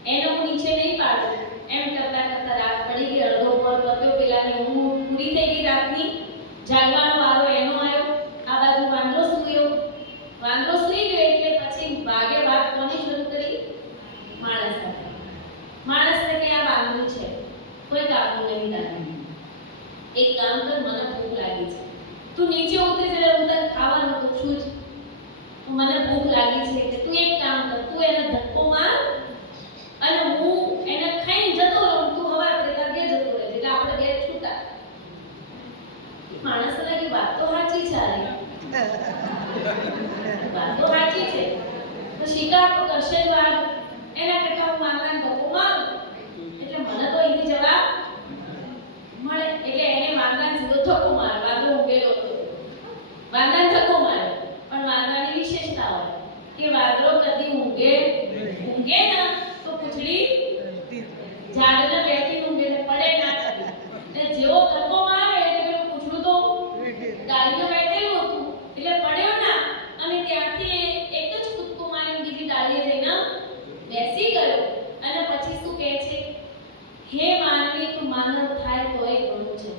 એને હું નીચે નહીં પાડું. એમ કરતા કરતા રાત પડી ગઈ, અડધો પર પત્યો, પેલાની ઊંઘ પૂરી થઈ ગઈ રાતની, જાગવાનો વારો એનો આવ્યો. આ બાજુ વાંદરો સૂયો, વાંદરો સૂઈ ગયો એટલે પછી વાઘે વાત કોની શરૂ કરી? માણસ સાથે. માણસને કે આ વાંદરું છે, કોઈ કામનું નહીં લાગે, એક કામ કર, મને ભૂખ લાગી છે, તું નીચે ઉતરી એટલે હું તને ખાવાનું પૂછું જ, મને ભૂખ લાગી છે એટલે તું એક કામ કર, તું એને ધક્કો માર અને હું એને ખાઈને જતો રહું, તું હવે આપણે તાર ઘેર જતો રહેજે, એટલે આપણે ઘેર છૂટા. માણસ લાગી વાત તો સાચી છે, વાત તો સાચી છે, તો શિકાર તો કરશે જ વાઘ, એના કરતા હું વાંદરાને ધક્કો મારું એટલે મને તો એની જવાબ મળે. એટલે એને વાંદરાને સીધો ધક્કો માર, વાંદરો ઊંઘેલો હતો, વાંદરાને ધક્કો માર્યો. પણ વાંદરાની વિશેષતા હોય કે વાંદરો કદી ઊંઘે ના તો પૂંછડી ઝાડના બેઠી ઊંઘે પડે ના કદી, એટલે જેવો ધક્કો મારે એટલે પેલું પૂંછડું તો ડાળીમાં બેઠેલું હતું એટલે પડ્યો ના, અને ત્યાંથી એક જ કૂદકો મારીને બીજી ડાળીએ જઈને બેસી ગયો. અને પછી શું કહે છે? હે માનવી, તું માનવ થાય તોય ઘણું છે.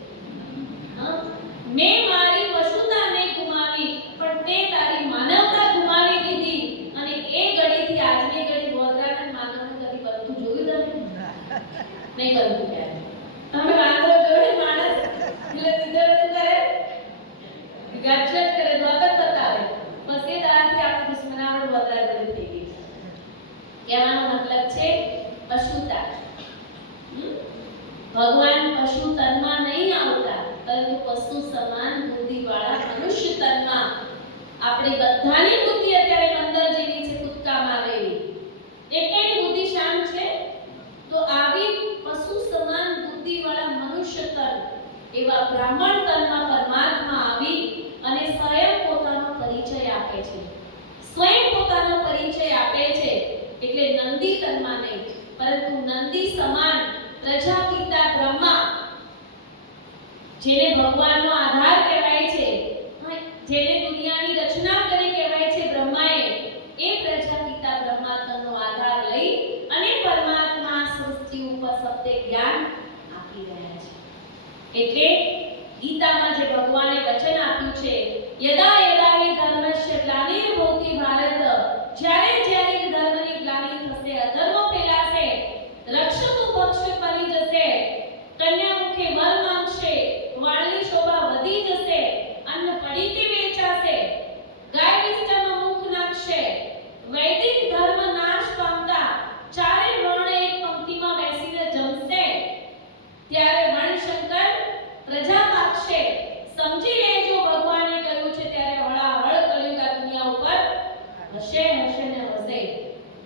મેં મારી પશુતા નહીં ગુમાવી, પણ તે તારી માનવતા ગુમાવી દીધી, અને એ ઘડીથી આજની ઘડી ગોધરાના માનવને કદી બધું જોયું તમે નહીં બધું ક્યારે તમે વાંદરો જોડે માણસ એટલે સીધો શું કરે? ગાચત કરે, દ્વાગત બતાવે, બસ એ દાડાથી આપણી દુશ્મનાવટ ગોધરા જેવી થઈ ગઈ છે. કહેવાનો મતલબ છે પશુતા. ભગવાન પશુ તનમાં નહીં આવતા, પરંતુ પશુ સમાન બુદ્ધિવાળા મનુષ્ય તનમાં. આપણી બધાની બુદ્ધિ અત્યારે 15 જેવી છે, કૂદકા મારેલી. એકની બુદ્ધિ શામ છે? તો આવી પશુ સમાન બુદ્ધિવાળા મનુષ્ય તન, એવા બ્રાહ્મણ તનમાં પરમાત્મા આવી અને સ્વયં પોતાનો પરિચય આપે છે. સ્વયં પોતાનો પરિચય આપે છે એટલે નંદી તનમાં નહીં, પરંતુ નંદી સમાન પ્રજાપિતા બ્રહ્મા, જેને ભગવાનનો આધાર કહેવાય છે, જેને દુનિયાની રચના કરી કહેવાય છે બ્રહ્માએ, એ પ્રજાપિતા બ્રહ્માત્માનો આધાર લઈ અને પરમાત્મા સૃષ્ટિ ઉપર સત્ય જ્ઞાન આપી રહ્યા છે. એટલે ગીતામાં જે ભગવાને વચન આપ્યું છે, યદા યદા હિ ધર્મસ્ય ગ્લાનિર્ભવતિ ભારત, જ્યારે જ્યારે ધર્મની ગ્લાનિ થશે, અધર્મ ફેલાશે, રક્ષતું પક્ષ બની જશે, કન્યા મુખે વર માંગશે, વાળની શોભા વધી જશે, અન્ન પડીકે વેચાશે, ગાય વિષ્ટામાં મુખ નાખશે, વૈદિક ધર્મ નાશ પામતા ચારે વર્ણ એક પંક્તિમાં બેસીને જમશે, ત્યારે વર્ણશંકર પ્રજા પાકશે. સમજી લેજો, ભગવાને કહ્યું છે ત્યારે હળાહળ કલયુગ આ દુનિયા ઉપર હશે હશે ને હશે.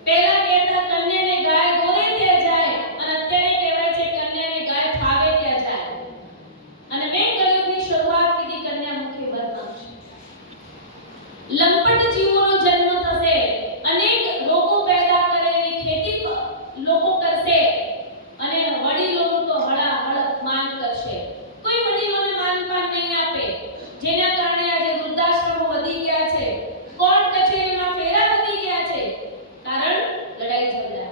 પહેલા કહેતા કન્યાને ગાય દોરે ત્યાં જાય, અને અત્યારે કહેવાય છે કન્યાને ગાય ફાવે ત્યાં જાય. અને મેં કલયુગની શરૂઆત કીધી, કન્યા મુખે વર માંગશે. લંપટ જીવોનો જન્મ થશે, અનેક રોગો પેદા કરેલી ખેતી લોકો કરશે, અને વડીલોનું તો હળાહળ માન કરશે. કોઈ વડીલોને માનપાન નહીં આપે, જેના કારણે આજે વૃદ્ધાશ્રમો વધી ગયા છે, કોર્ટ કચેરીમાં ફેરા વધી ગયા છે, કારણ લડાઈ ઝઘડા.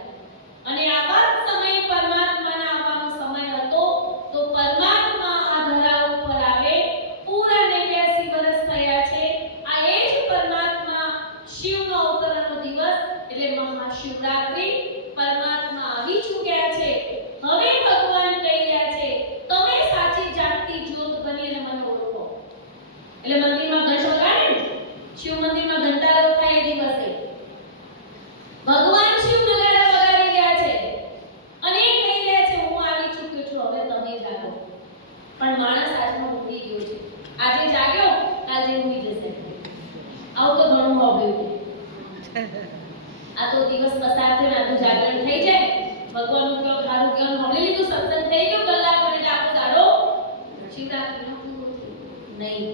અને આવા સમય પરમાત્માના આવવાનો સમય હતો, તો પરમાત્મા આ ધરા ઉપર આવે. પૂરા 89 વર્ષ થયા છે. આ એ જ પરમાત્મા શિવનો અવતરણનો દિવસ એટલે મહાશિવરાત્રી. પરમાત્મા આવી ચૂક્યા છે. હવે ભગવાન કહી રહ્યા છે, તમે સાચી જાગતી જ્યોત બનીને મને ઓળખો. એટલે મંદિરમાં ઘંટ વગાડે ને, શિવ મંદિરમાં ઘંટારો થાય એ દિવસે ભગવાન શિવ નગાડા વગાડી રહ્યા છે અને કહી રહ્યા છે, હું આવી ચૂક્યો છું, હવે તમે જાગો. પણ માણસ આજમાં ભૂલી ગયો છે. રાતે ઊંઘી જશે. આવું તો ઘણું હોબ્યું. આ તો દિવસ પસાર થયો ને આપણું જાગરણ થઈ જાય, ભગવાનનું કયો ખારું કયો હોળી લીધું, સત્સંગ થઈ ગયો, કલાક અને આખો દાડો શિવરાત્રીનો પૂરો થયો નહીં.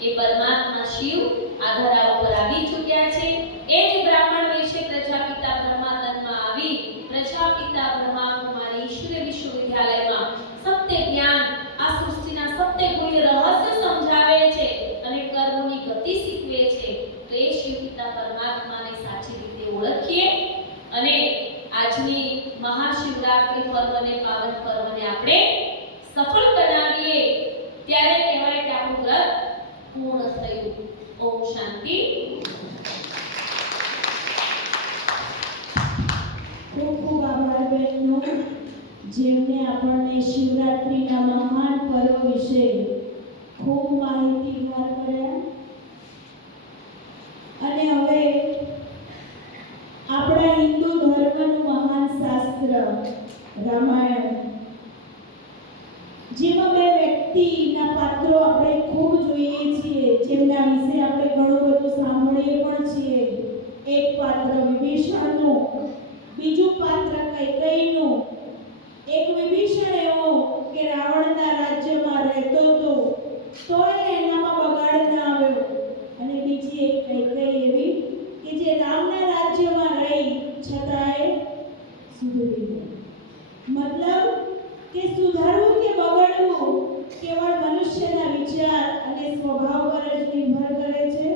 એ પરમાત્મા શિવ આ ધરા ઉપર આવી ચૂક્યા છે. એ જ બ્રાહ્મણ વિશે પ્રજાપિતા બ્રહ્મા તનમાં આવી પ્રજાપિતા બ્રહ્મા કુમારી ઈશ્વરીય વિશ્વવિદ્યાલયમાં સત્ય જ્ઞાન, આ સૃષ્ટિના સત્ય ગુણ્ય રહસ્ય સમજાવે છે અને કર્મોની ગતિ શીખવે છે. તો એ શિવપિતા પરમાત્માને સાચી રીતે ઓળખીએ અને આજની મહાશિવરાત્રી પર્વને, પાવન પર્વને આપણે સફળ બનાવીએ. ત્યારે કહેવાય કે આપણું વ્રત પૂર્ણ થયું. ઓમ શાંતિ. ખૂબ ખૂબ આભાર બહેનો, જેમને આપણને શિવરાત્રીના મહાન પર્વ વિશે ખૂબ માહિતીવાર કર્યા. અને હવે આપણા હિન્દુ ધર્મનું મહાન શાસ્ત્ર રામાયણ, જેમાં બે વ્યક્તિના પાત્રો આપણે ખૂબ જોઈએ છીએ, જેમના વિશે આપણે ઘણું બધું સાંભળીએ પણ છીએ. એક પાત્ર વિભીષણનું, બીજું પાત્ર કૈકેયીનું. એક વિભીષણ એવો કે રાવણના રાજ્યમાં રહેતો હતો, તોય એનામાં બગાડ ન આવ્યો. અને બીજી એક કૈકેયી એવી કે જે રામના રાજ્યમાં રહી છતાંય સુધરી ગઈ. મતલબ કે સુધારવું કે બગડવું કેવળ મનુષ્યના વિચાર અને સ્વભાવ પર જ નિર્ભર કરે છે.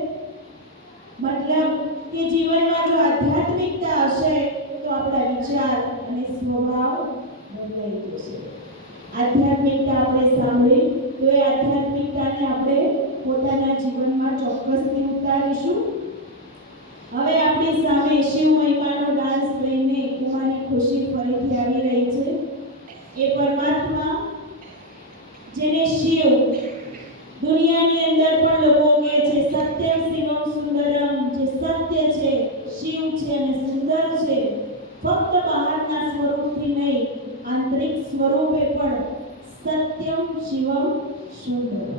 મતલબ કે જીવનમાં જો આધ્યાત્મિકતા હશે તો આપણા વિચાર અને સ્વભાવ બદલાઈ જશે. આધ્યાત્મિકતા આપણે સાંભળી તો એ આધ્યાત્મિકતાને આપણે પોતાના જીવનમાં ચોક્કસથી ઉતારીશું. હવે આપણી સામે શિવ મહિમાનો ડાન્સ લઈને કુમારી ખુશી ફરીથી આવી રહી છે. એ પરમાત્મા જેને શિવ, દુનિયાની અંદર પણ લોકો કહે છે સત્યમ શિવમ સુંદરમ, જે સત્ય છે, શિવ છે અને સુંદર છે. ફક્ત બહારના સ્વરૂપથી નહીં, આંતરિક સ્વરૂપે પણ સત્યમ શિવમ સુંદરમ.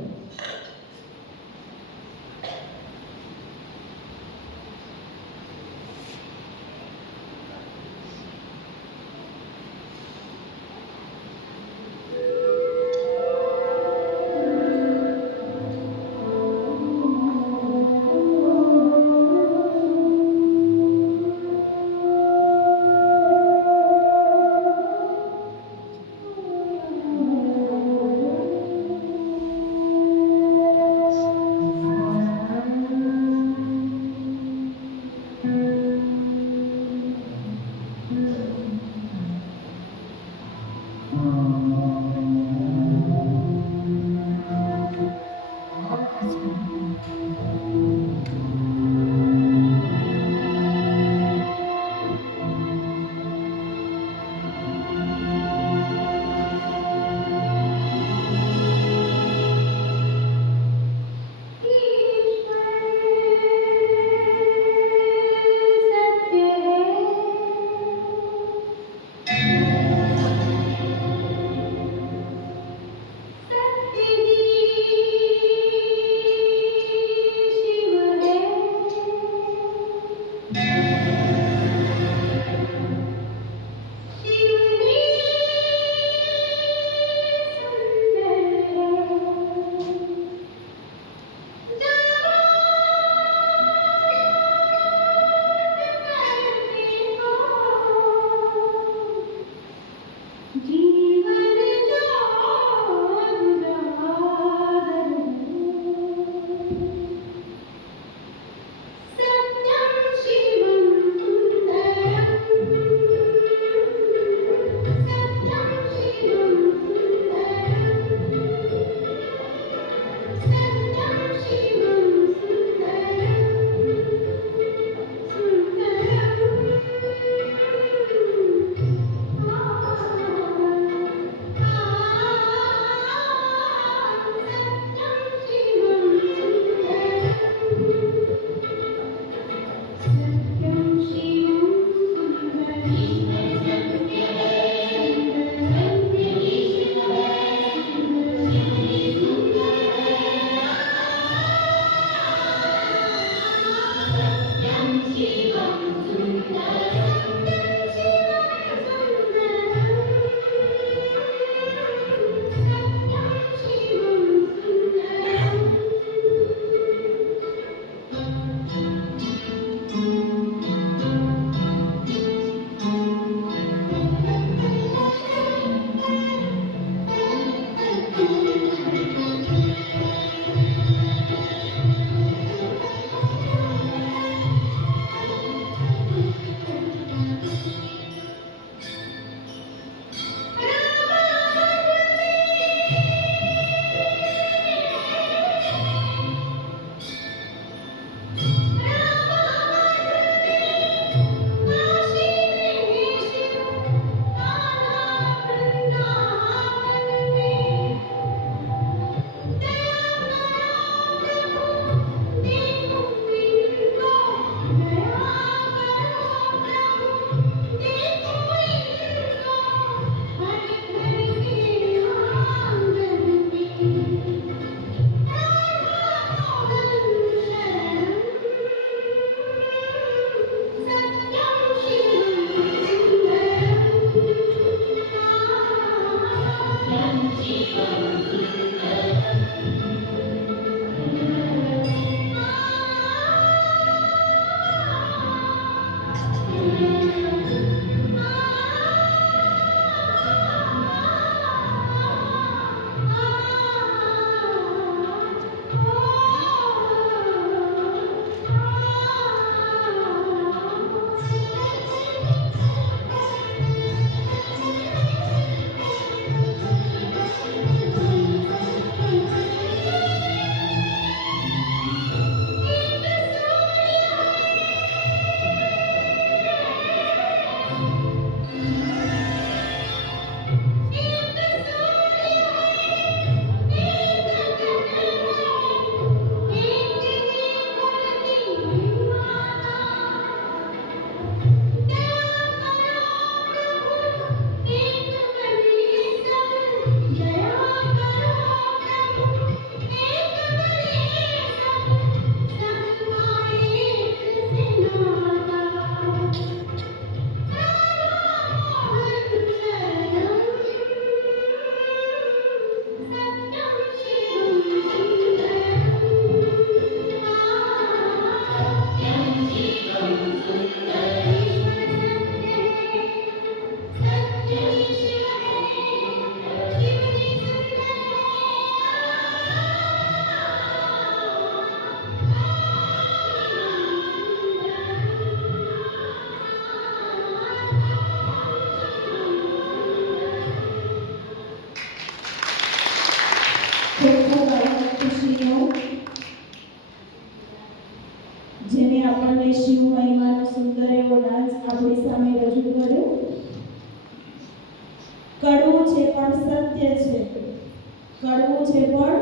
છે પણ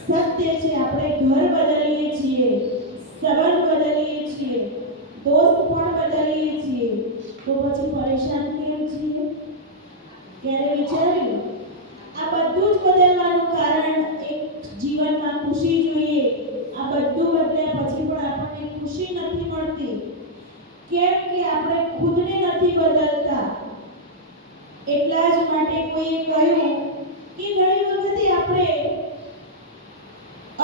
સત્ય છે. આપણે ઘર બદલીએ છીએ, સંબંધ બદલીએ છીએ, દોસ્ત પણ બદલીએ છીએ, તો પછી પરેશાન કેમ છીએ? ક્યારે વિચાર્યું? આ બધું જ બદલવાનું કારણ એક જીવનમાં ખુશી જોઈએ. આ બધું બદલ્યા પછી પણ આપણને ખુશી નથી મળતી. કેમ કે આપણે ખુદને નથી બદલતા. એટલા જ માટે કોઈએ કહ્યું કે ઘણી વખતે આપણે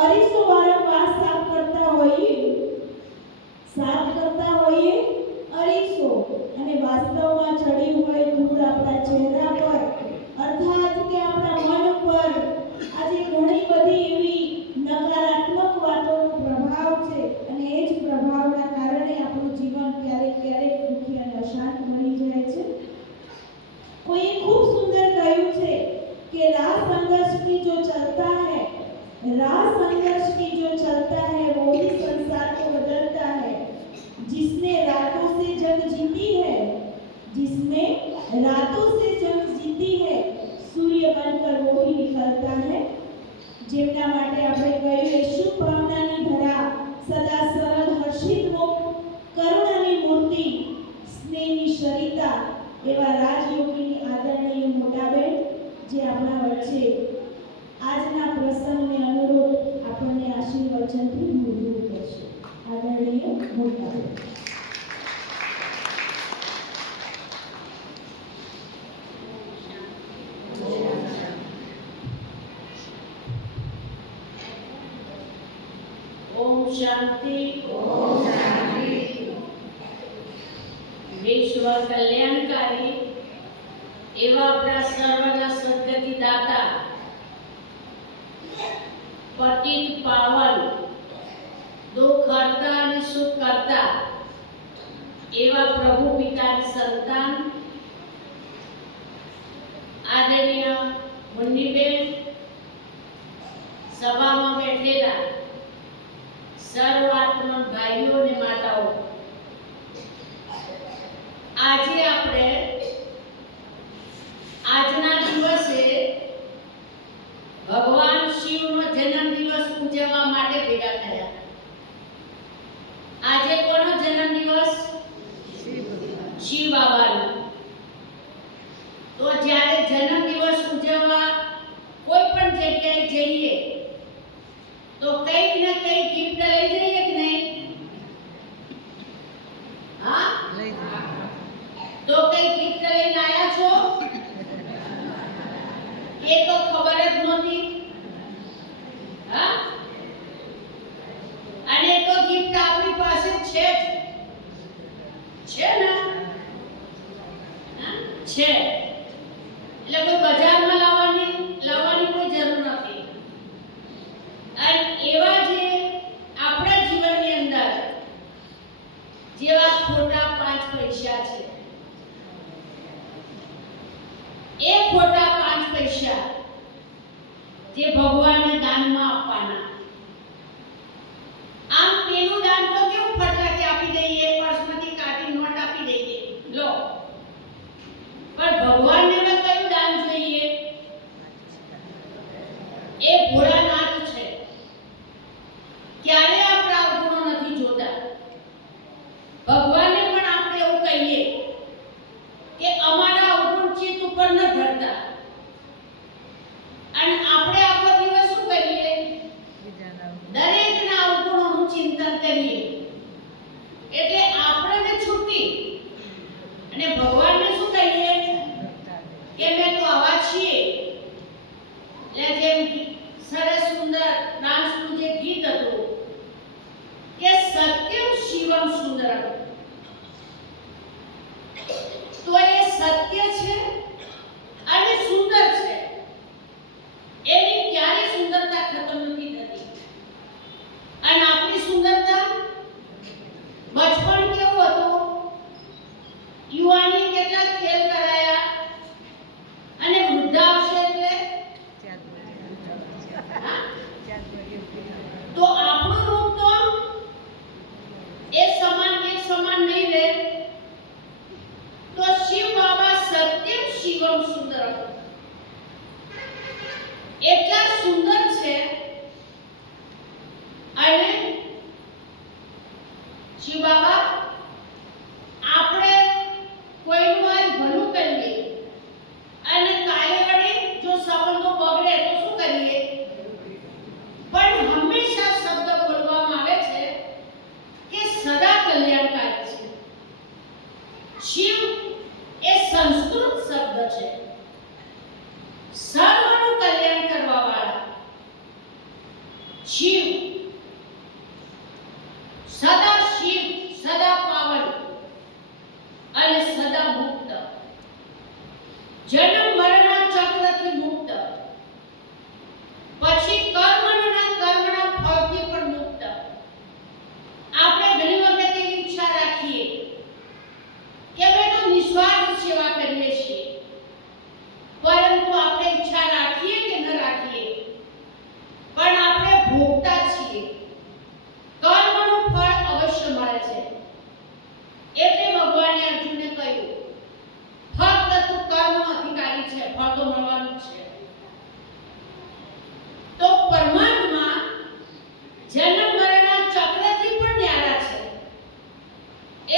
અરીસો વારંવાર સાફ કરતા હોઈએ અરીસો, અને વાસ્તવમાં ચડ્યું હોય ધૂળ આપણા ચહેરા પર, અર્થાત કે આપણા મન પર. આજે ઘણી બધી એવી નકારાત્મક વાતોનો પ્રભાવ છે, અને એ જ પ્રભાવના કારણે આપણું જીવન ક્યારેક દુઃખી અને અશાંત બની જાય છે. कोई खूब सुंदर कहूं है कि राह संघर्ष की जो चलता है वो ही संसार को बदलता है. जिसने रातों से जंग जीती है सूर्य बनकर वो ही निकलता है. જેમના માટે આપણે કહીએ શુભ ભાવનાની ધરા, સદા સરળ હર્ષિત મુખ, કરુણાની મૂર્તિ, સ્નેહની સરિતા એવા રાજયોગીની આદરણીય મોટાબેન જે આપણા વચ્ચે આજના પ્રસંગને અનુરૂપ આપણને આશીર્વચનથી મૂર્ધું કરશે. આદરણીય મોટાબેન. ओम शांति. विश्व कल्याणकारी एवं अपना सर्वना सद्गति दाता, पतित पावन, दुख हरता और सुख करता एवं प्रभु पिता की संतान आदरणीय मुन्नीबेन, सभा में बैठेला सर्वात्मक भाईओ ने माताओ, આજે આપણે આજના દિવસે ભગવાન શિવનો જન્મ દિવસ ઉજવવા માટે ભેગા થયા. આજે કોનો જન્મ દિવસ? શિવ બાબાનો. તો જ્યારે જન્મ દિવસ ઉજવવા કોઈ પણ જગ્યાએ જઈએ તો કંઈક ને કંઈક ગિફ્ટ લઈ જઈએ કે નહીં? હા, તો કઈ ગિફ્ટ લઈને આયા છો? એ તો ખબર જ નહોતી. હા, અને તો ગિફ્ટ આપણી પાસે છે ને? છે. એટલે કોઈ બજારમાં લાવવાની કોઈ જરૂર નથી. અને એવા જે આપણા જીવનની અંદર જેવા ખોટા 5 પૈસા છે, એ ખોટા 5 પૈસા જે ભગવાનને દાનમાં આપવાના. આમ પેલું દાન તો કેવું ફટાકે આપી દઈએ, પર્સમાંથી કાઢી નોટ આપી દઈએ, લો. પણ ભગવાનને મેં કયું દાન જોઈએ? એ ભોળાનાથ છે. ક્યારે આપણે અવગુણો નથી જોતા. ભગવાનને પણ આપણે એવું કહીએ કે અમારા અવગુણ ચિત્ત ઉપર ન ધરતા. અને આપણે આખો દિવસ શું કરીએ? શિવ બાબા આપણે કોઈનું આજ ભલું કરીએ અને કાલે વળી જો સંબંધો બગડે તો શું કરીએ? પણ હંમેશા શબ્દ બોલવામાં આવે છે કે સદા કલ્યાણકારી છે. શિવ એ સંસ્કૃત શબ્દ છે, સર્વનું કલ્યાણ કરવા વાળા. શિવ સદા શિવ, સદા પાવન અને સદા મુક્ત, જન્મ મરણના ચક્રથી મુક્ત, પછી કર્મના ફળથી પણ મુક્ત. આપણે ઘણી વખત એવી ઈચ્છા રાખીએ કે અમે તો નિસ્વાર્થ સેવા કરીએ છીએ, પરંતુ આપણે ઈચ્છા રાખીએ કે ન રાખીએ પણ આપણે ભોગતા છીએ. કર્મનું ફળ અવશ્ય મળે છે. એટલે ભગવાને અર્જુનને કહ્યું, ફક્ત તું કર્મનો અધિકારી છે, ફળ તો મળવાનું જ છે. તો પરમાત્મા જન્મ મરણના ચક્રથી પણ ન્યારા છે.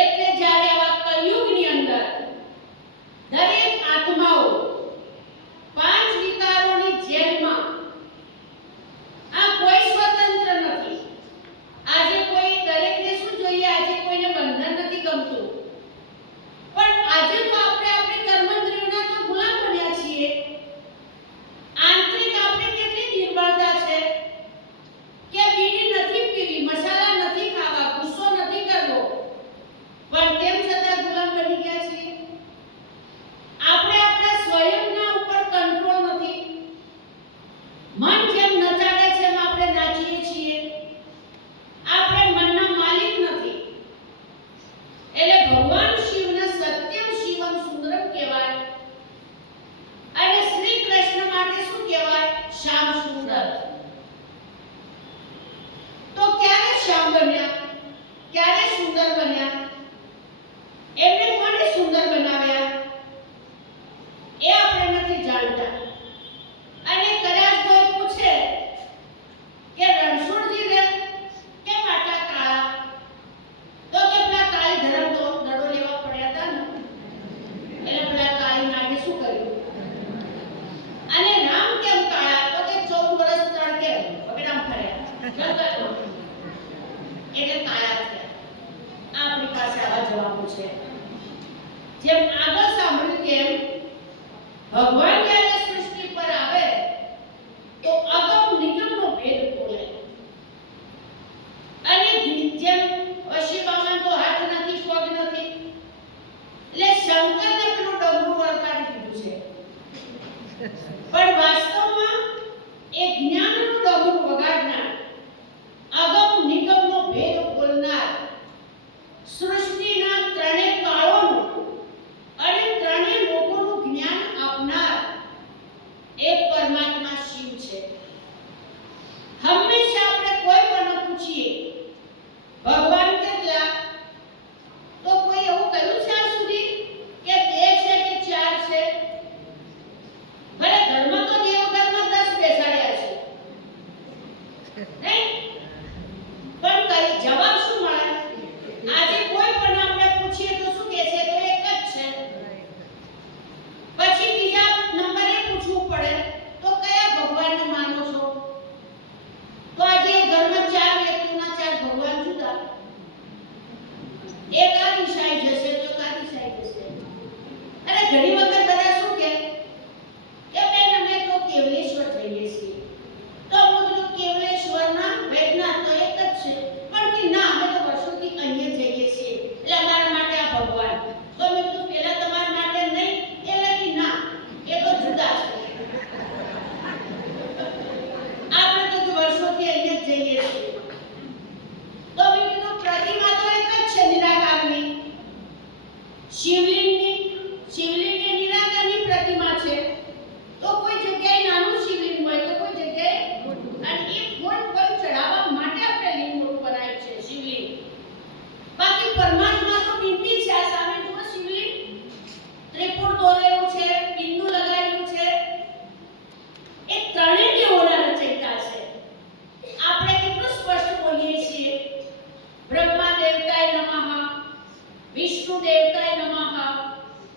એટલે જ્યારે આવા કલયુગની અંદર દરેક આત્માઓ પાંચ વિકારોની જેલમાં, આ કોઈ સ્વતંત્ર નથી. આજે કોઈ દરેકને શું જોઈએ? આજે કોઈને બંધન નથી ગમતું, પણ આજે તો આપણે આપણી કર્મેન્દ્રિયોના તો ગુલામ બન્યા છીએ. આંતરિક આપણે કેટલી નિર્બળતા છે કે બીડી નથી પીવી, મસાલા નથી ખાવા, ગુસ્સો નથી કરવો, પણ તેમ છતાં ગુલામ બની ગયા છીએ. આપણે આપણા સ્વયંના ઉપર કંટ્રોલ નથી. મન જેમ નચાડે છે એમ આપણે નાચીએ છીએ. આપણે મનના માલિક નથી. એટલે ભગવાન શિવને સત્યમ શિવમ સુંદરમ કહેવાય અને શ્રી કૃષ્ણ માટે શું કહેવાય? શ્યામ સુંદર. તો ક્યારે શ્યામ બન્યા? ક્યારે સુંદર બન્યા? એમને કોણે સુંદર બનાવ્યા એ આપણે નથી જાણતા. અને કદાચ કોઈ પૂછે કે રણછોડજી રે કેમ આટલા કાળા? તો કે પેલા કાળી ધર્મ તો દડો લેવા પડ્યા હતા ને, એટલે પેલા કાળી નાગે શું કર્યું? અને રામ કેમ કાળા? તો કે 14 વર્ષ તડકે બગડામ ફર્યા, એટલે કાળા થયા. આપણી પાસે આવા જવાબો છે. જેમ આગળ સાંભળ્યું તેમ ભગવાન જ્યારે સૃષ્ટિ પર આવે તો અગમ નિગમનો ભેદ ખોલે. અને જેમ અશિબામાં તો હાથ નથી, પગ નથી, એટલે શંકરને પેલું ડમરું વળગાડી દીધું છે. પણ વાસ્તવમાં એ જ્ઞાનનું ડમરું વગાડનાર, અગમ નિગમનો ભેદ ખોલનાર, સૃષ્ટિના ત્રણેય કાળોનું અને ત્રણેય લોકોનું જ્ઞાન આપનાર એ પરમાત્મા શિવ છે. હંમેશા આપણે કોઈ પણ પૂછીએ ભગવાન કેટલા, તો કોઈ એવું કહ્યું છે આજ સુધી કે 2 છે કે 4 છે? ભલે ઘરમાં તો દેવઘરમાં 10 બેસાડ્યા છે, નહીં? પણ કઈ જવાબ શું મળે? આજે કોઈ પણ આપણે પૂછીએ તો શું કહે છે? તો એક જ છે. પછી બીજા નંબરે પૂછવું પડે તો કયા ભગવાનને માનો છો? તો આજે ઘરમાં 4 વ્યક્તિના 4 ભગવાન જુદા. એક આ દિશાએ જશે તો એક આ દિશાએ જશે. અને ઘણી વખત બધા શું કહે કે બેન અમે તો કેવલેશ્વર જઈએ છીએ, તો હું તો કેવલેશ્વરના વિષ્ણુ દેવતાય નમઃ,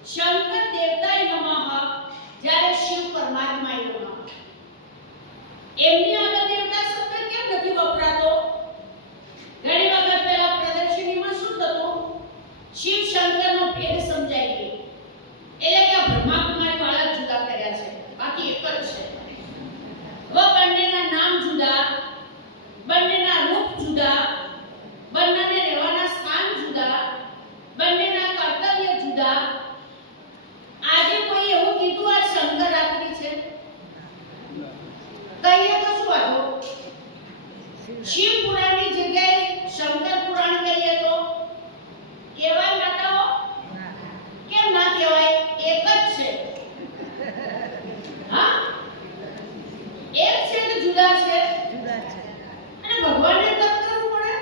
શંકર દેવતાય નમઃ, જ્યારે શિવ પરમાત્માય નમઃ. એમની આગળ દેવતા શબ્દ કેમ નથી વપરાતો? ઘણી વખત પહેલા પ્રદર્શનીમાં શું થતું? શિવ શંકરનો ભેદ સમજાઈ ગયો. એટલે કે આ બ્રહ્માકુમારી વાળા જુદા કર્યા છે, બાકી એક જ છે. બંનેના નામ જુદા, બંનેના રૂપ જુદા, બંનેને રહેવાના સ્થાન જુદા, બંનેના કર્તવ્ય જુદા. આજે કોઈ એવું કીધું આ શંકર રાત્રિ છે? કહીએ તો શું વાંધો? શિવ પુરાણની જગ્યાએ શંકર પુરાણ કહીએ તો કહેવાય માતાઓ? કેમ ના કહેવાય? એક જ છે. હા, એક છે કે જુદા છે? અને ભગવાનને તપ કરવું પડે.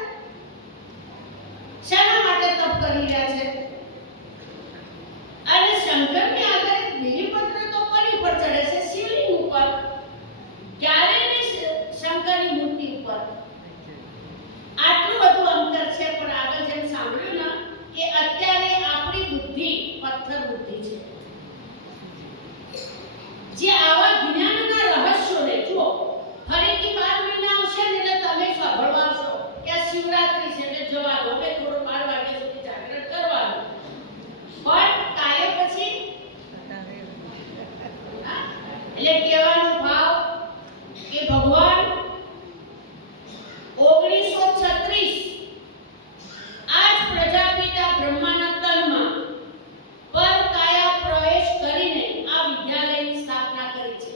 શાના માટે તપ કરી રહ્યા છે? અને શંકરને આગળ બિલીપત્ર તો કોની ઉપર ચડે છે? શિવલિંગ ઉપર. ક્યારે ને શંકરની મૂર્તિ ઉપર. આટલું બધું અંતર છે, પણ આગળ જેમ સાંભળ્યું ને કે અત્યારે આપણી બુદ્ધિ પથ્થર બુદ્ધિ છે. જે આવા જ્ઞાનના રહસ્યોને જુઓ, ફરીથી 12 મહિના આવશે ને એટલે તમે સાંભળવા આવશો કે આ શિવરાત્રી છે એટલે જવા દો, હવે થોડું 12 વાગ્યા સુધી જાગરણ કરવાનું. પણ કાલે પછી એટલે કહેવાનો ભાવ કે ભગવાન 1936 આજ પ્રજાપિતા બ્રહ્માના તનમાં પર કાયા પ્રવેશ કરીને આ વિદ્યાલયની સ્થાપના કરી છે.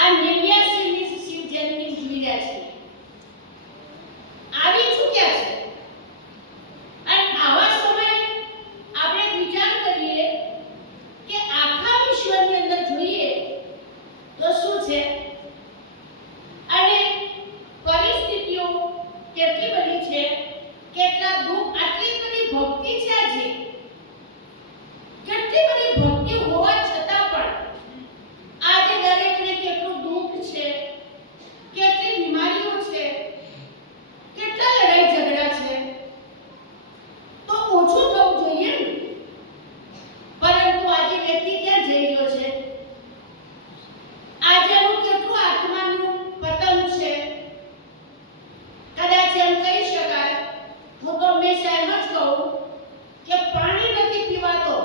આ 89મી શિવ જયંતિ ઉજવી રહ્યા છે. આવી ચૂક્યા છે. અને આવા સમયે આપણે એક વિચાર કરીએ કે આખા વિશ્વની અંદર જોઈએ તો શું છે, અને પરિસ્થિતિઓ કેટલી બધી છે, કેટલા દુઃખ, આટલી બધી ભક્તિ છે. આજે કેટલી બધી ભક્તિ હોવા છતાં પણ આજે દરેકને કેટલું દુઃખ છે, કેટલી બીમારીઓ છે, કેટલા લડાઈ ઝઘડા છે. તો ઓછું થવું જોઈએ ને. પરંતુ આજે વ્યક્તિ ક્યાં જઈ રહ્યો છે? આજે કેટલું આત્માનું પતન છે. કદાચ એમ કહી શકાય, હું તો હંમેશા એમ જ કહું કે પાણી નથી પીવાતો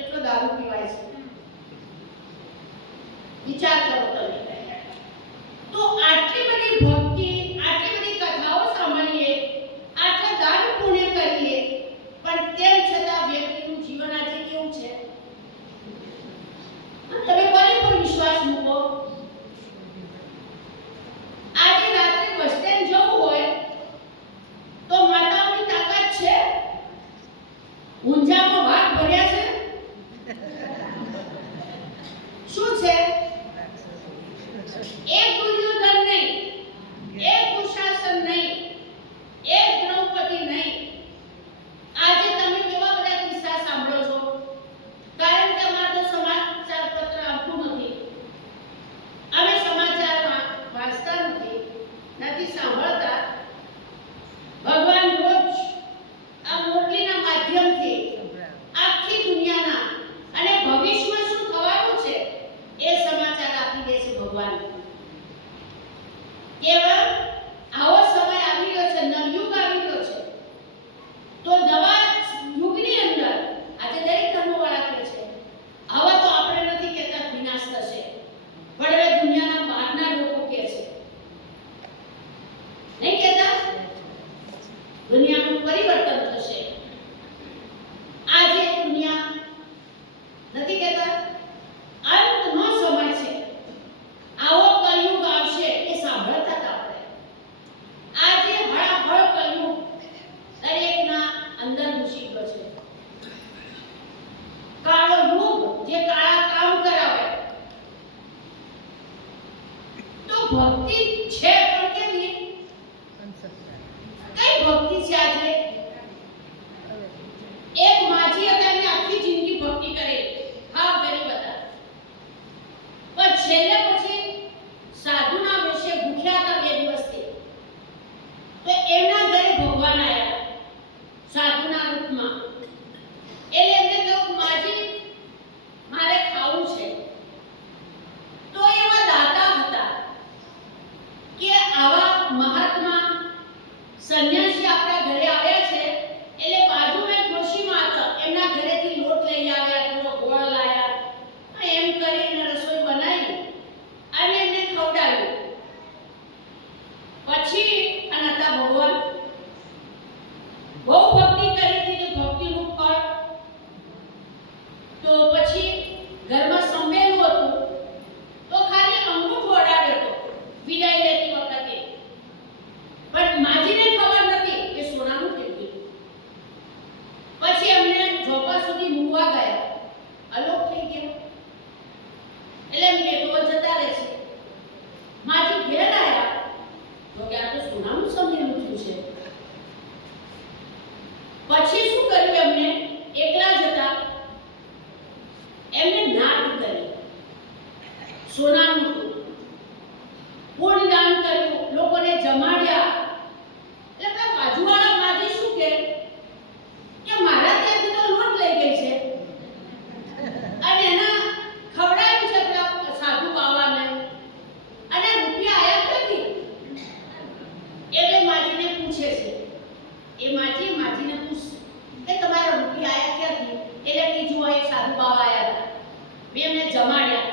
એટલો દારૂ પીવાય છે. વિચાર કરો તમે. તો આટલી બધી ભક્તિ, આટલી બધી કથાઓ સાંભળીએ, આટલા દાન પુણ્ય કરીએ, પણ તેમ છતાં વ્યક્તિનું જીવન આજે કેવું છે? તમે કોની પર વિશ્વાસ મૂકો? આજે રાત્રે બસ સ્ટેન્ડ જવું હોય તો માતાઓની તાકાત છે? ઊંઝામાં ભાગ ભર્યા છે? શું છે? એક દુર્યોધન નહીં, એક દુશાસન નહીં, એક દ્રૌપદી નહીં. આજે તમે કેવા બધા કિસ્સા સાંભળો છો? કારણ કે અમારે તો સમાચાર પત્ર આવતું નથી. અમે સમાચાર વાંચતા નથી સાંભળતા. ભગવાન રોજ આ મોરલીના માધ્યમથી આખી દુનિયાના અને ભવિષ્યમાં શું થવાનું છે એ સમાચાર આપી દે છે ભગવાન. કેવળ આવો સમય આવી રહ્યો છે, નવયુગ આવી રહ્યો છે. તો નવા યુગની અંદર આજે દરેક ધર્મવાળા કહે છે હવે તો આપણે નથી કહેતા વિનાશ થશે, પણ હવે દુનિયાના બહારના લોકો કહે છે નહીં મહાત્મા સંન્યાસી આપણા ઘરે આવ્યા છે એટલે બાજુમાં એક ડોશીમા હતા એમના ઘરેથી લોટ લઈ આવ્યા થોડો ગોળ લાયા અને એમ કરીને રસોઈ બનાવી અને એમને ખવડાવ્યું પછી અનંતા ભગવાન બહુ ભક્તિ કરી હતી કે ભક્તિનું ફળ તો પછી ઘરમાં સંમેલું હતું તો ખાલી અંગૂઠો અડાડ્યો હતો વિદાય લેતી વખતે પણ માજીને ખબર નથી કે સોનાનું થઈ ગયું પછી એમને ઝોપા સુધી મૂકવા ગયા અલોપ થઈ ગયો એટલે એમ કે તો જતા રહેશે માજી ઘેર આવ્યા તો કે આ તો સોનાનું સંમેલું થયું છે પછી શું કર્યું એમને એકલા જતા એમને નાટ કરી સોનાનું પૂર્ણ દાન કર્યું લોકોને જમાડ્યા એટલે બાજુવાળા માજી શું કે મારા ત્યાંથી તો લોટ લઈ ગઈ છે અને એના ખવડાવ્યું છે પેલા સાધુ બાવાને અને રૂપિયા આયા નથી એટલે માજીને પૂછે છે એ માજીને પૂછે કે તમારા રૂપિયા આયા ક્યાંથી એટલે કે જો એક સાધુ બાવા આયા હતા મેં એમને જમાડ્યા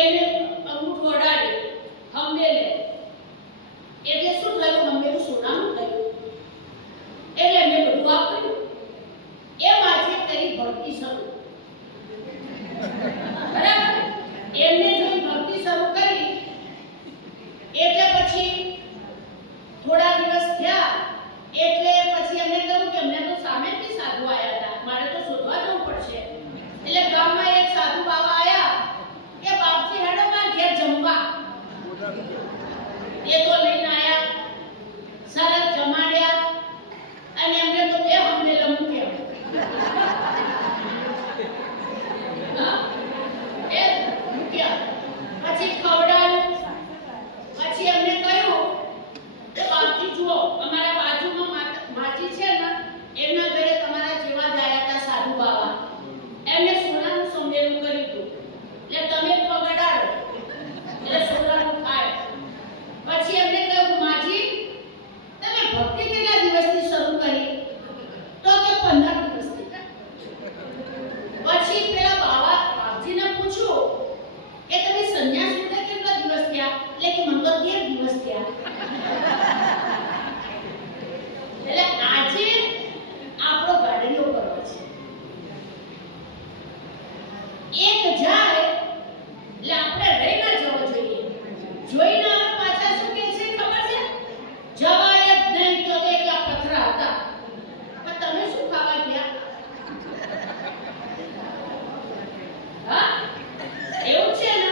એમને અંગૂઠો અડાડી હંબેલે એટલે શું થયું હંબેલું સોનાનું થયું એટલે એમને બધું આપ્યું એ માજી તેની ભક્તિ શરૂ બરાબર એમને જો ભક્તિ શરૂ કરી એટલે પછી થોડા દિવસ થયા એટલે પછી એમને કહ્યું કે અમને તો સામેથી સાધુ આયા હતા મારે તો શોધવા જવું પડશે એટલે ગામમાં એક સાધુ બાવા આયા કે બાપજી હેડો માર ઘેર જમવા એ તો લઈને આયા સરસ જમાડ્યા અને એમને તો બે હમને લમક્યા એ મૂક્યા પછી ખવડાવ્યું પછી એમને કહ્યું કે બાપજી જુઓ અમારા બાજુમાં માજી છે ને એમના ઘરે તમારા જેવા જ આયા હતા સાધુ બાવા એમને સોનાનું સંમેલું કર્યું હતું એટલે તમે પગડાડો એટલે સોનાનું થાય પછી એમને કહ્યું માજી તમે ભક્તિ કેટલા દિવસથી શરૂ કરી તો કે 15 દિવસથી પછી પેલા બાપજીને પૂછ્યું કે તમે સંન્યાસ લીધા કેટલા દિવસ થયા એટલે કે મને તો 13 દિવસ થયા એટલે આજે આપણો ગાડીઓ કરવો છે એક જાય એટલે આપણે રહી ના જવો જોઈએ જોઈને આપણે પાછા શું કહે છે ખબર છે જવાય જ નહીં તો એકલા પથરા હતા પણ તમે શું ખાવા ગયા હા એવું છે ને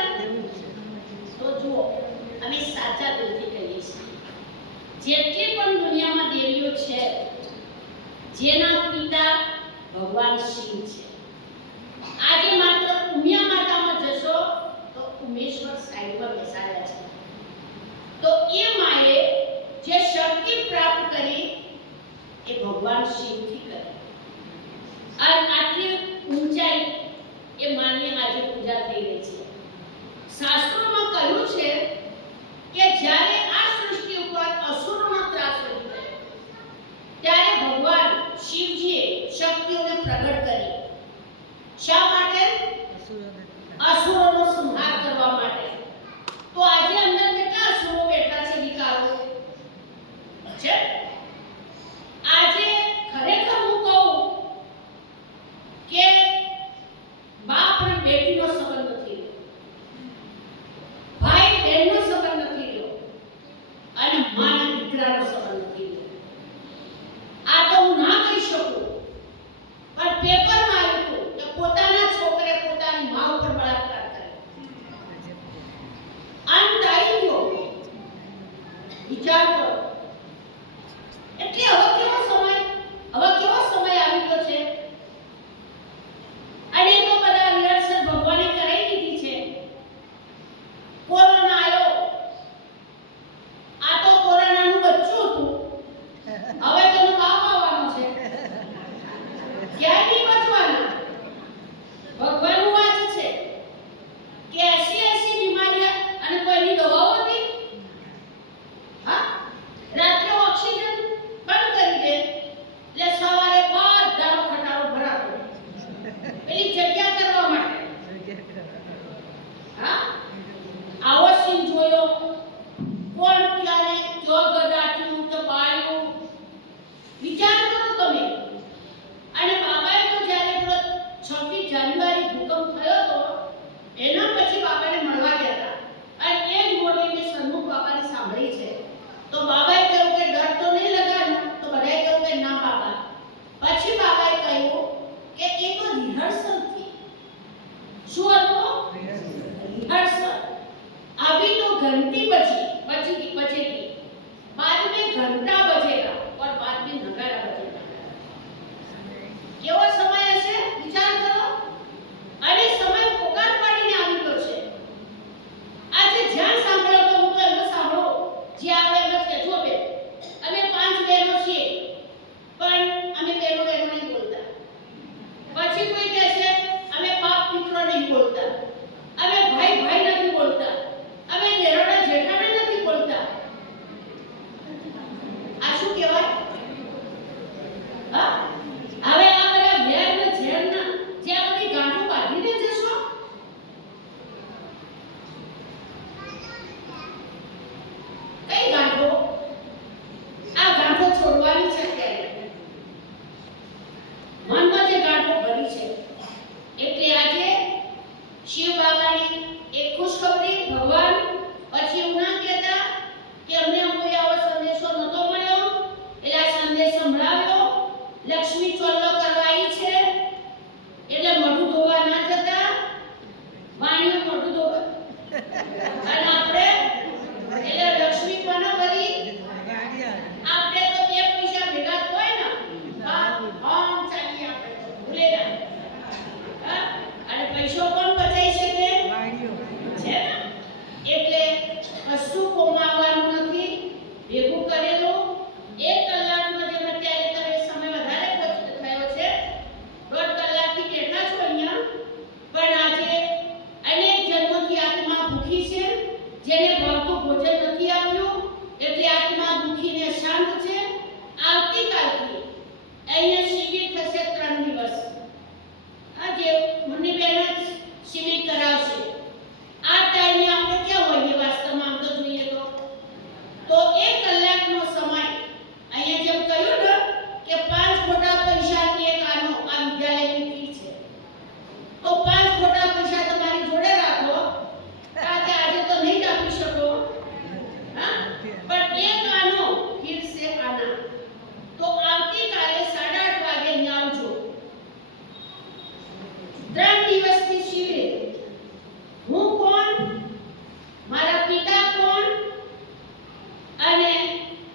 તો જુઓ અમે સાચા દિલથી કહીએ છીએ જેટલી પણ દુનિયામાં દેવીઓ છે જેના પિતા ભગવાન શિવ છે આજે માત્ર ઉમિયા માતામાં જશો તો ઉમેશ્વર સાઈડ પર બેસાડ્યા છે તો એ માએ જે શક્તિ પ્રાપ્ત કરી એ ભગવાન શિવથી કરી અને આટલી ઊંચાઈ એ માની આજે પૂજા થઈ રહી છે શાસ્ત્રોમાં કહ્યું છે કે જ્યારે આ સૃષ્ટિ ઉપર અસુરોનો ત્રાસ વધી ગયો ત્યારે ભગવાન શિવજીએ શક્તિઓને પ્રગટ કરી શા માટે અસુરોનો સંહાર કરવા માટે તો આજે અંદર કેટલા અસુરો બેઠા છે વિકારો છે આજે ખરેખર હું કહું કે બાપ અને બેટીનો સંબંધ નથી રહ્યો ભાઈ બહેનનો સંબંધ નથી રહ્યો અને માં અને દીકરાનો સંબંધ નથી રહ્યો આ તો હું ના કહી શકું પણ પેપરમાં આવ્યું હતું કે પોતાના છોકરે પોતાની માં ઉપર બળાત્કાર કર્યો અંત આવી ગયો વિચાર કરો એટલે હવે કેવો સમય આવી ગયો છે અને તો બધા રિહર્સલ ભગવાને કરાવી દીધી છે કોરોના આવ્યો આ તો કોરોનાનું બચ્ચું હતું હવે તેનો બાપ આવવાનો છે ક્યાંય નહીં બચવાના ભગવાનનું વાચ છે કે 80 બીમારીઓ અને કોઈની દવાઓ હતી હા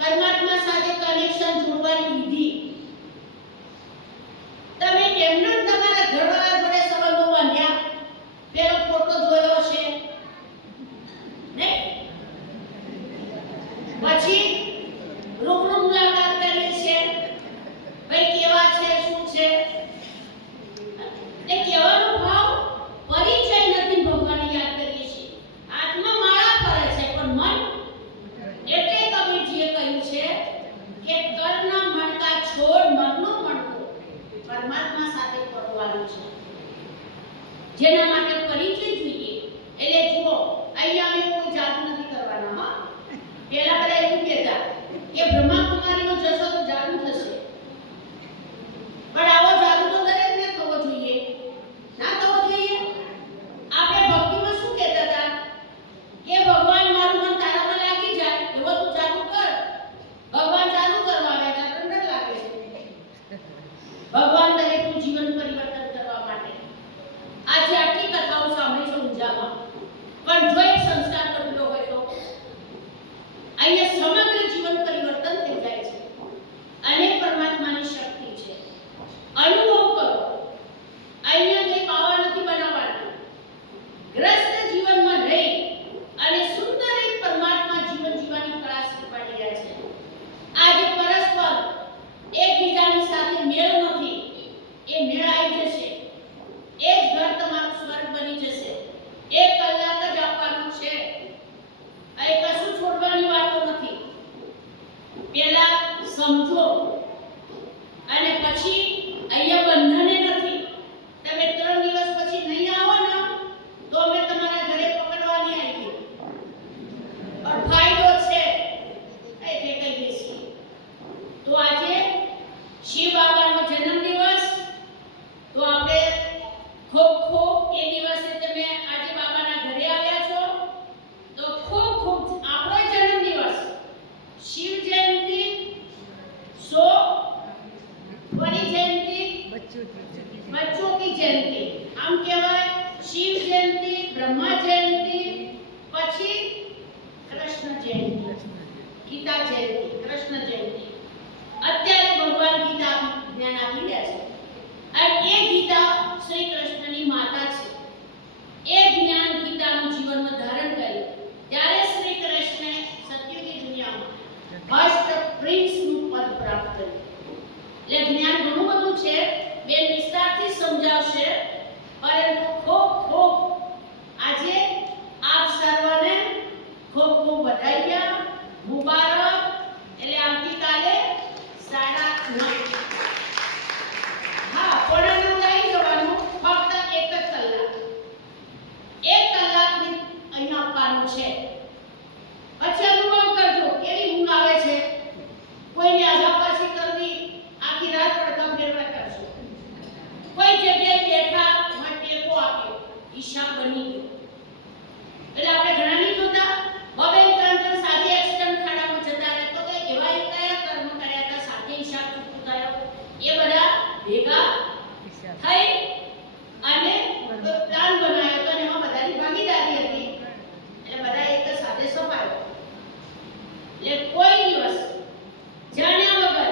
પરમાત્મા સાથે કનેક્શન જોડવાની વિધિ તમે એમને તમારા ઘરવાળા જોડે સંબંધો બાંધ્યા પેલો ફોટો જોયો છે ને પછી રૂબરૂ મુલાકાત કરી છે ભાઈ કેવા છે શું છે એ કહેવાનો ભાવ પરિચય નથી ભગવાન યાદ કરીએ છીએ આત્મા માળા કરે છે પણ મન એટલે કબીરજીએ કહ્યું છે કે કર્ણના મણકા છોડ મનનો મણકો પરમાત્મા સાથે પડવાનું છે જેના માટે પરિચય જોઈએ એટલે જુઓ અહીંયા અમે કોઈ જાદુ નથી કરવાના હા પહેલા બધા એવું કહેતા કે બ્રહ્માકુમારીનો જશો તો જાદુ થશે પણ આવો જાદુ તો દરેકને થવો જોઈએ ના થવો જોઈએ આપણે ભક્તિમાં શું કહેતા હતા કે ભગવાન મારું મન તારા પર લાગી જાય એવો તું જાદુ કર ભગવાન જાદુ કરવા આવે એટલે આપણને ડર લાગે છે ભગવાન દરેકનું જીવન પરિવર્તન કરવા માટે આજે આટલી કથાઓ સાંભળી છે ઊંઝામાં પણ જો એક સંસ્કાર કરેલો હોય તો અહીંયા સમગ્ર જીવન પરિવર્તન થઈ જાય છે અને પરમાત્માની શક્તિ છે અનુભવ કરો અહીંયા કંઈ પાવા નથી બનાવવાના ગ્રસ્ત જીવનમાં રહી અને સુંદર એક પરમાત્મા જીવન જીવવાની કળા શીખવાડી રહ્યા છે આજે પરસ્પર એકબીજાની સાથે મેળ નથી એ મેળ આવી જશે એ જ ઘર તમારું સ્વર્ગ બની જશે એક કલાક જ આપવાનું છે અહીં કશું છોડવાની વાતો નથી પહેલા સમજો અને પછી અહીંયા બંધને નથી તમે 3 દિવસ પછી નહીં આવો ને તો અમે તમારા ઘરે પકડવાની આવીએ પણ ફાયદો છે એટલે કહીએ છીએ તો આજે શિવ બાબાનો જન્મદિવસ તો આપણે ખૂબ ખૂબ એ દિવસે તમે આજે બાબાના ઘરે આવ્યા છો તો ખૂબ ખૂબ આપણો જન્મદિવસ શિવ જયંતિ સો કોની જયંતિ बच्चों की जयंती આમ કહેવાય શિવ જયંતિ બ્રહ્મા જયંતિ પછી કૃષ્ણ જયંતિ ગીતા જયંતિ કૃષ્ણ જયંતિ અત્યારે ભગવાન ગીતા જ્ઞાન આપી રહ્યા છે અને એ ગીતા શ્રી કૃષ્ણની માતા છે એ જ્ઞાન ગીતાનું જીવનમાં ધારણ કર્યું ત્યારે શ્રી કૃષ્ણે સત્યુગી દુનિયામાં અષ્ટ પ્રિન્સનું પદ પ્રાપ્ત કર્યું એટલે જ્ઞાન ઘણું બધું છે બેન વિસ્તારથી સમજાવશે પરંતુ ખૂબ ખૂબ આજે આપ સર્વને ખૂબ ખૂબ વધાઈયા મુબારક એટલે આવતીકાલે 9:30 હા 9:30 આવી જવાનું ફક્ત 1 જ કલાક 1 કલાકની અહીંયા આપવાનું છે પછી અનુભવ કરજો કેવી ઊંઘ આવે છે કોઈને આઘાપાછી કરવી આખી રાત પડખા ફેરવા કરશો કોઈ જગ્યાએ બેઠા ટેકો આપ્યો હિસાબ બની ગયો એટલે આપણે ઘણા નહીં જોતા બબે 3 સાથે એક્સિડન્ટ ખાડામાં જતા રહે તો કે એવા કયા કર્મ કર્યા હતા સાથે હિસાબ ચૂકતો થયો એ બધા ભેગા થઈ અને પ્લાન બનાવ્યો તો એમાં બધાની ભાગીદારી હતી એટલે બધા એક સાથે સપાયો એટલે કોઈ દિવસ જાણ્યા વગર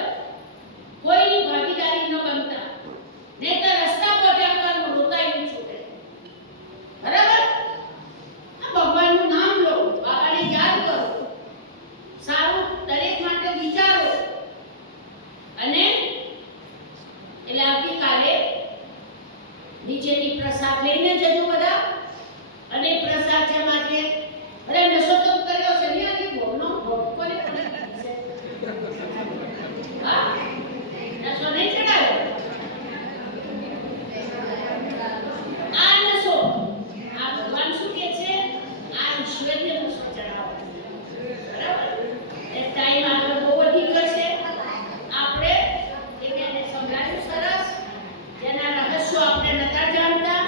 કોઈની ભાગીદારી ન બનતા નહીંતર રસ્તા પર કર્મ રોકાઈ નહીં છૂટે બરાબર આ ભગવાનનું નામ લો બાબાને યાદ કરો સારું દરેક માટે વિચારો અને એટલે આવતીકાલે નીચેથી પ્રસાદ લઈને જજો બધા અને પ્રસાદ જેમાં છે અરે નશો તો કર્યો છે ને આજે ભોગનો ભોગ કોને કોને કીધી છે હા નશો નહીં ચડાયો આ નશો આ ભગવાન શું કહે છે આ ઈશ્વરીય નશો ચડાવો બરાબર એ ટાઈમ આગળ બહુ વધી ગયો છે આપણે એ બેને સમજાવ્યું સરસ જેના રહસ્યો આપણે નતા જાણતા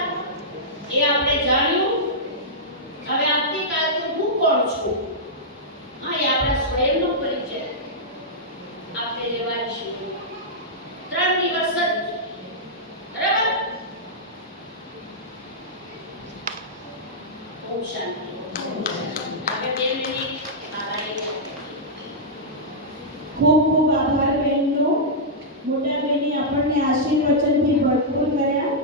એ મોટા બેને આપણને આશીર્વચનથી ભરપૂર કર્યા.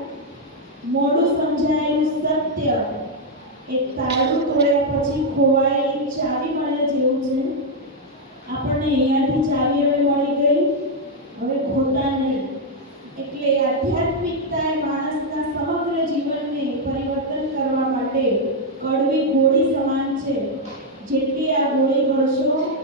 મોડું સમજાયેલું સત્ય એક તાળું તોડ્યા પછી ખોવાયેલી ચાવી મળે જેવું છે. આપણને અહીંયાથી ચાવી હવે મળી ગઈ, હવે ખોતા નહીં. એટલે આધ્યાત્મિકતા એ માણસના સમગ્ર જીવનને પરિવર્તન કરવા માટે કડવી ગોળી સમાન છે. જેટલી આ ગોળી ગળશો